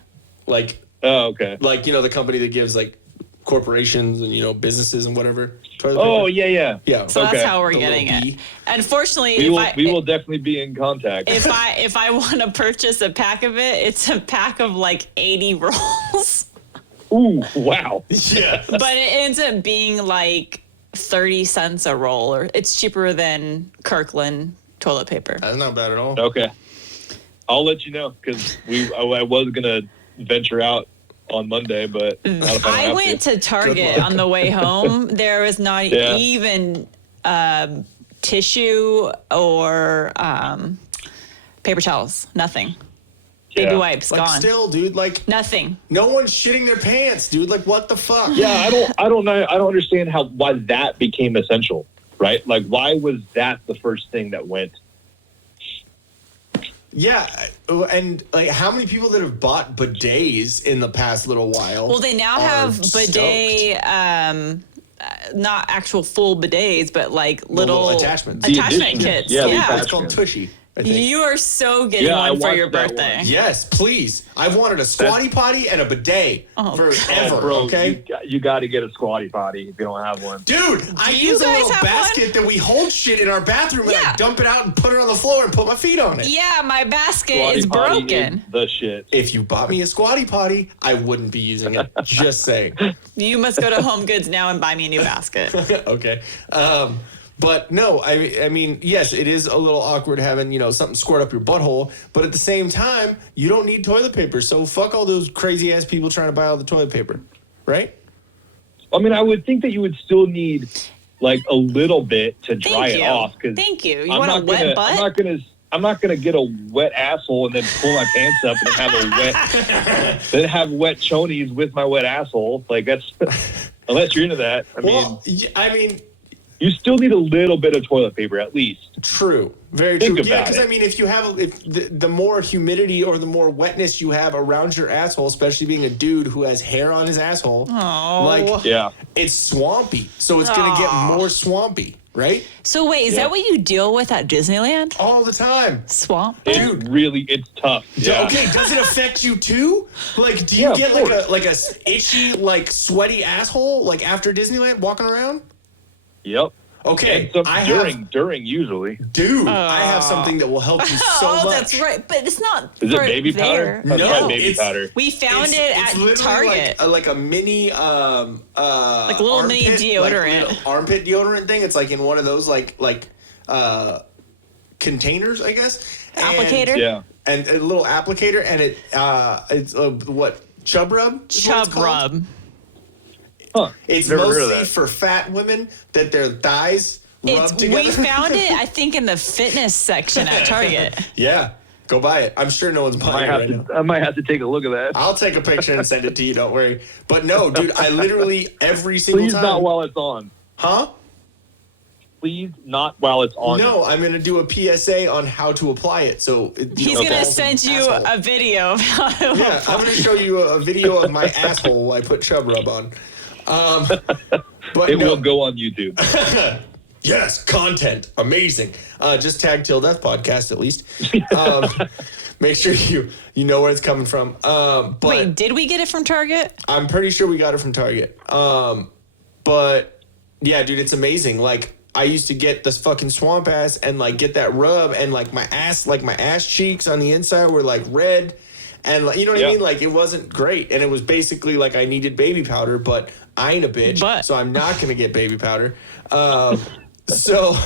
like Oh, okay. you know the company that gives like corporations and you know businesses and whatever toilet Oh, paper? yeah. Yeah. So Okay. that's how we're The getting little it. bee. Unfortunately, We will definitely be in contact. if I want to purchase a pack of it, it's a pack of like 80 rolls. Ooh, wow. Yeah. But it ends up being like 30 cents a roll, or it's cheaper than Kirkland toilet paper. That's not bad at all. Okay. I'll let you know because I was going to venture out on Monday, but not if I I don't went have to Target luck. on the way home. There was not Yeah. even tissue or paper towels. Nothing. Baby Yeah. wipes Like gone. still, dude, like Nothing. no one's shitting their pants, dude. Like what the fuck? Yeah, I don't know. I don't understand why that became essential, right? Like, why was that the first thing that went? Yeah, and like how many people that have bought bidets in the past little while? Well, they now are have bidet, not actual full bidets, but like little attachments. The attachment addition. kits. Yeah, the Yeah. It's called Tushy, I think. You are so getting Yeah, I one for watched your that birthday. one. Yes, please. I've wanted a squatty potty and a bidet Oh, forever. Bro, Okay. you got to get a squatty potty if you don't have one. Dude, I you use a guys little have basket that we hold shit in our bathroom and I Yeah. dump it out and put it on the floor and put my feet on it. Yeah, my basket Squatty is potty broken. is the shit. If you bought me a squatty potty, I wouldn't be using it. Just saying. You must go to Home Goods now and buy me a new basket. Okay. But no, I mean, yes, it is a little awkward having, you know, something squirt up your butthole, but at the same time, you don't need toilet paper. So fuck all those crazy ass people trying to buy all the toilet paper, right? I mean, I would think that you would still need like a little bit to dry it off. Thank you. You want a wet butt? I'm not gonna get a wet asshole and then pull my pants up and have wet chonies with my wet asshole. Like that's unless you're into that. I mean, you still need a little bit of toilet paper at least. True. Very true. Yeah, because I mean, if the more humidity or the more wetness you have around your asshole, especially being a dude who has hair on his asshole, it's swampy. So it's gonna get more swampy, right? So wait, is that what you deal with at Disneyland? All the time. Swamp? It's tough. Yeah. Okay, does it affect you too? Like, do you get like a itchy, like sweaty asshole like after Disneyland walking around? Yep. Okay, during usually. Dude, I have something that will help you so much. Oh, that's right, but it's not. Is it baby powder? No, baby powder. We found it at Target. Like a mini, like a little mini deodorant, like armpit deodorant thing. It's like in one of those like containers, I guess. Applicator. And a little applicator, and it's what Chub Rub? Chub Rub. Huh. It's mostly for fat women that their thighs rub together. We found it, I think, in the fitness section at Target. Yeah. Go buy it. I'm sure no one's buying it right now. I might have to take a look at that. I'll take a picture and send it to you. Don't worry. But no, dude, I literally every single time. Please not while it's on. Huh? Please not while it's on. No, I'm going to do a PSA on how to apply it. So he's going to send you a video of how to apply it. I'm going to show you a video of my asshole while I put Chub Rub on. But it will go on YouTube. Yes, content. Amazing. Just tag Till Death Podcast at least. Make sure you know where it's coming from. But wait, did we get it from Target? I'm pretty sure we got it from Target. But yeah, dude, it's amazing. Like I used to get this fucking swamp ass and like get that rub and like my ass cheeks on the inside were like red. And like, you know what I mean? Like it wasn't great. And it was basically like I needed baby powder, but I ain't a bitch. So I'm not going to get baby powder. So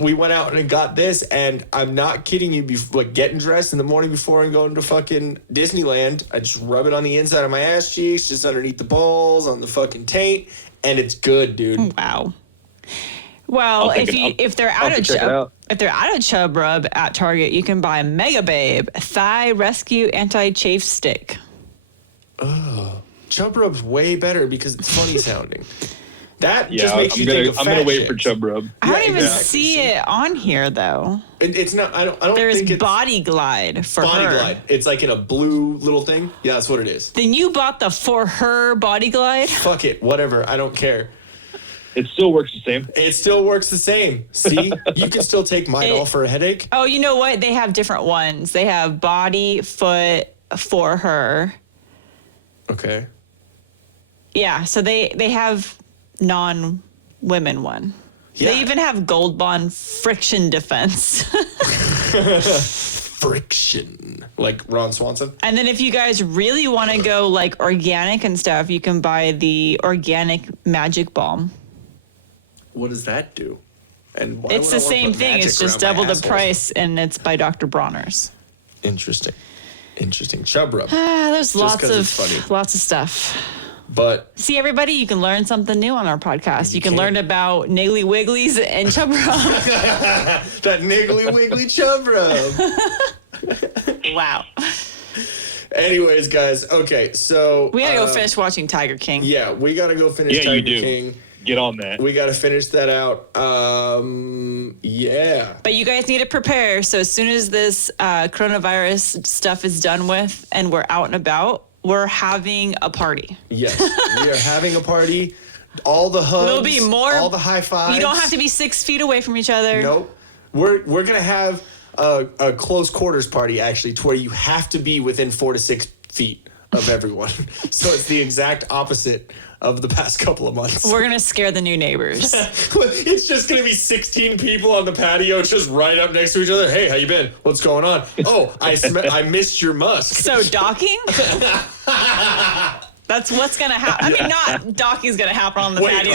we went out and got this, and I'm not kidding you. Like getting dressed in the morning before and going to fucking Disneyland, I just rub it on the inside of my ass cheeks, just underneath the balls, on the fucking taint, and it's good, dude. Wow. Well, if they're out of Chub Rub at Target, you can buy Mega Babe Thigh Rescue Anti-Chafe Stick. Oh, Chub Rub's way better because it's funny sounding. That just makes you think of I'm gonna wait for Chub Rub. I don't even see it on here though. It's not. I don't. There's think it's Body Glide for Body her. Glide. It's like in a blue little thing. Yeah, that's what it is. Then you bought the For Her Body Glide? Fuck it, whatever. I don't care. It still works the same. It still works the same. See, you can still take Midol for a headache. Oh, you know what? They have different ones. They have Body, Foot, For Her. Okay. Yeah, so they have non-women one. Yeah. They even have Gold Bond Friction Defense. Friction, like Ron Swanson. And then if you guys really want to go like organic and stuff, you can buy the Organic Magic Balm. What does that do? And why it's the same thing. It's just double the price, and it's by Dr. Bronner's. Interesting. Chub Rub. There's lots of stuff. But see, everybody, you can learn something new on our podcast. You can learn about Niggly Wigglies and Chub Rub. That Niggly Wiggly Chub Rub. Wow. Anyways, guys, okay, so we gotta go finish watching Tiger King. Yeah, we gotta go finish Tiger King. Get on that. We gotta finish that out. Yeah. But you guys need to prepare. So as soon as this coronavirus stuff is done with and we're out and about, we're having a party. Yes, we are having a party. All the hugs. There'll be more. All the high fives. You don't have to be 6 feet away from each other. Nope. We're gonna have a close quarters party actually, to where you have to be within 4 to 6 feet of everyone. So it's the exact opposite of the past couple of months. We're gonna scare the new neighbors. It's just gonna be 16 people on the patio, just right up next to each other. Hey, how you been? What's going on? Oh, I missed your musk. So docking? That's what's gonna happen. I mean, not docking's gonna happen on the patio.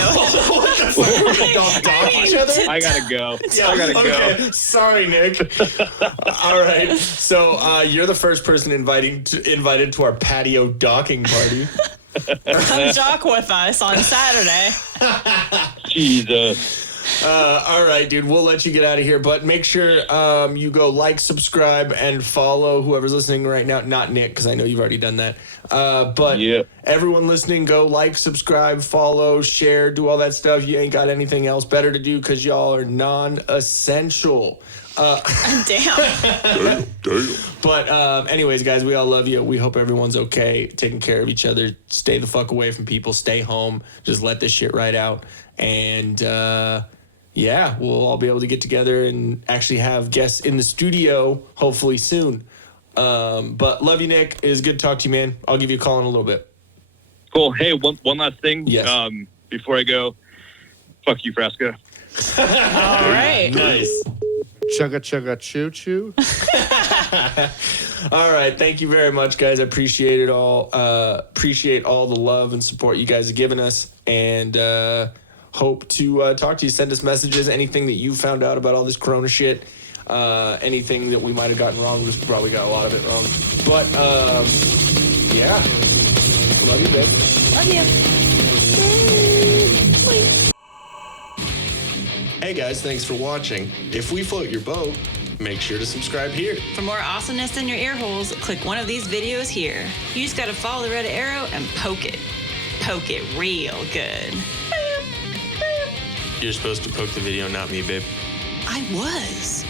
Dock each other? I gotta go. Yeah, I gotta go. Sorry, Nick. All right. So you're the first person invited to our patio docking party. Come dock with us on Saturday. Jesus. All right, dude. We'll let you get out of here, but make sure you go like, subscribe, and follow whoever's listening right now. Not Nick, because I know you've already done that. But everyone listening, go like, subscribe, follow, share, do all that stuff. You ain't got anything else better to do because y'all are non-essential. Damn. But anyways, guys, we all love you. We hope everyone's okay, taking care of each other. Stay the fuck away from people. Stay home. Just let this shit ride out. And yeah, we'll all be able to get together and actually have guests in the studio hopefully soon. But love you, Nick. It was good to talk to you, man. I'll give you a call in a little bit. Cool. Hey, one last thing. Yes. Before I go, fuck you, Fresca. All right. Nice. Chugga chugga choo choo. All right. Thank you very much, guys. I appreciate it all. Appreciate all the love and support you guys have given us. And hope to talk to you. Send us messages. Anything that you found out about all this Corona shit. Anything that we might have gotten wrong. We probably got a lot of it wrong. But yeah. Love you, babe. Love you. Hey guys, thanks for watching. If we float your boat, make sure to subscribe here. For more awesomeness in your ear holes, click one of these videos here. You just gotta follow the red arrow and poke it. Poke it real good. You're supposed to poke the video, not me, babe. I was.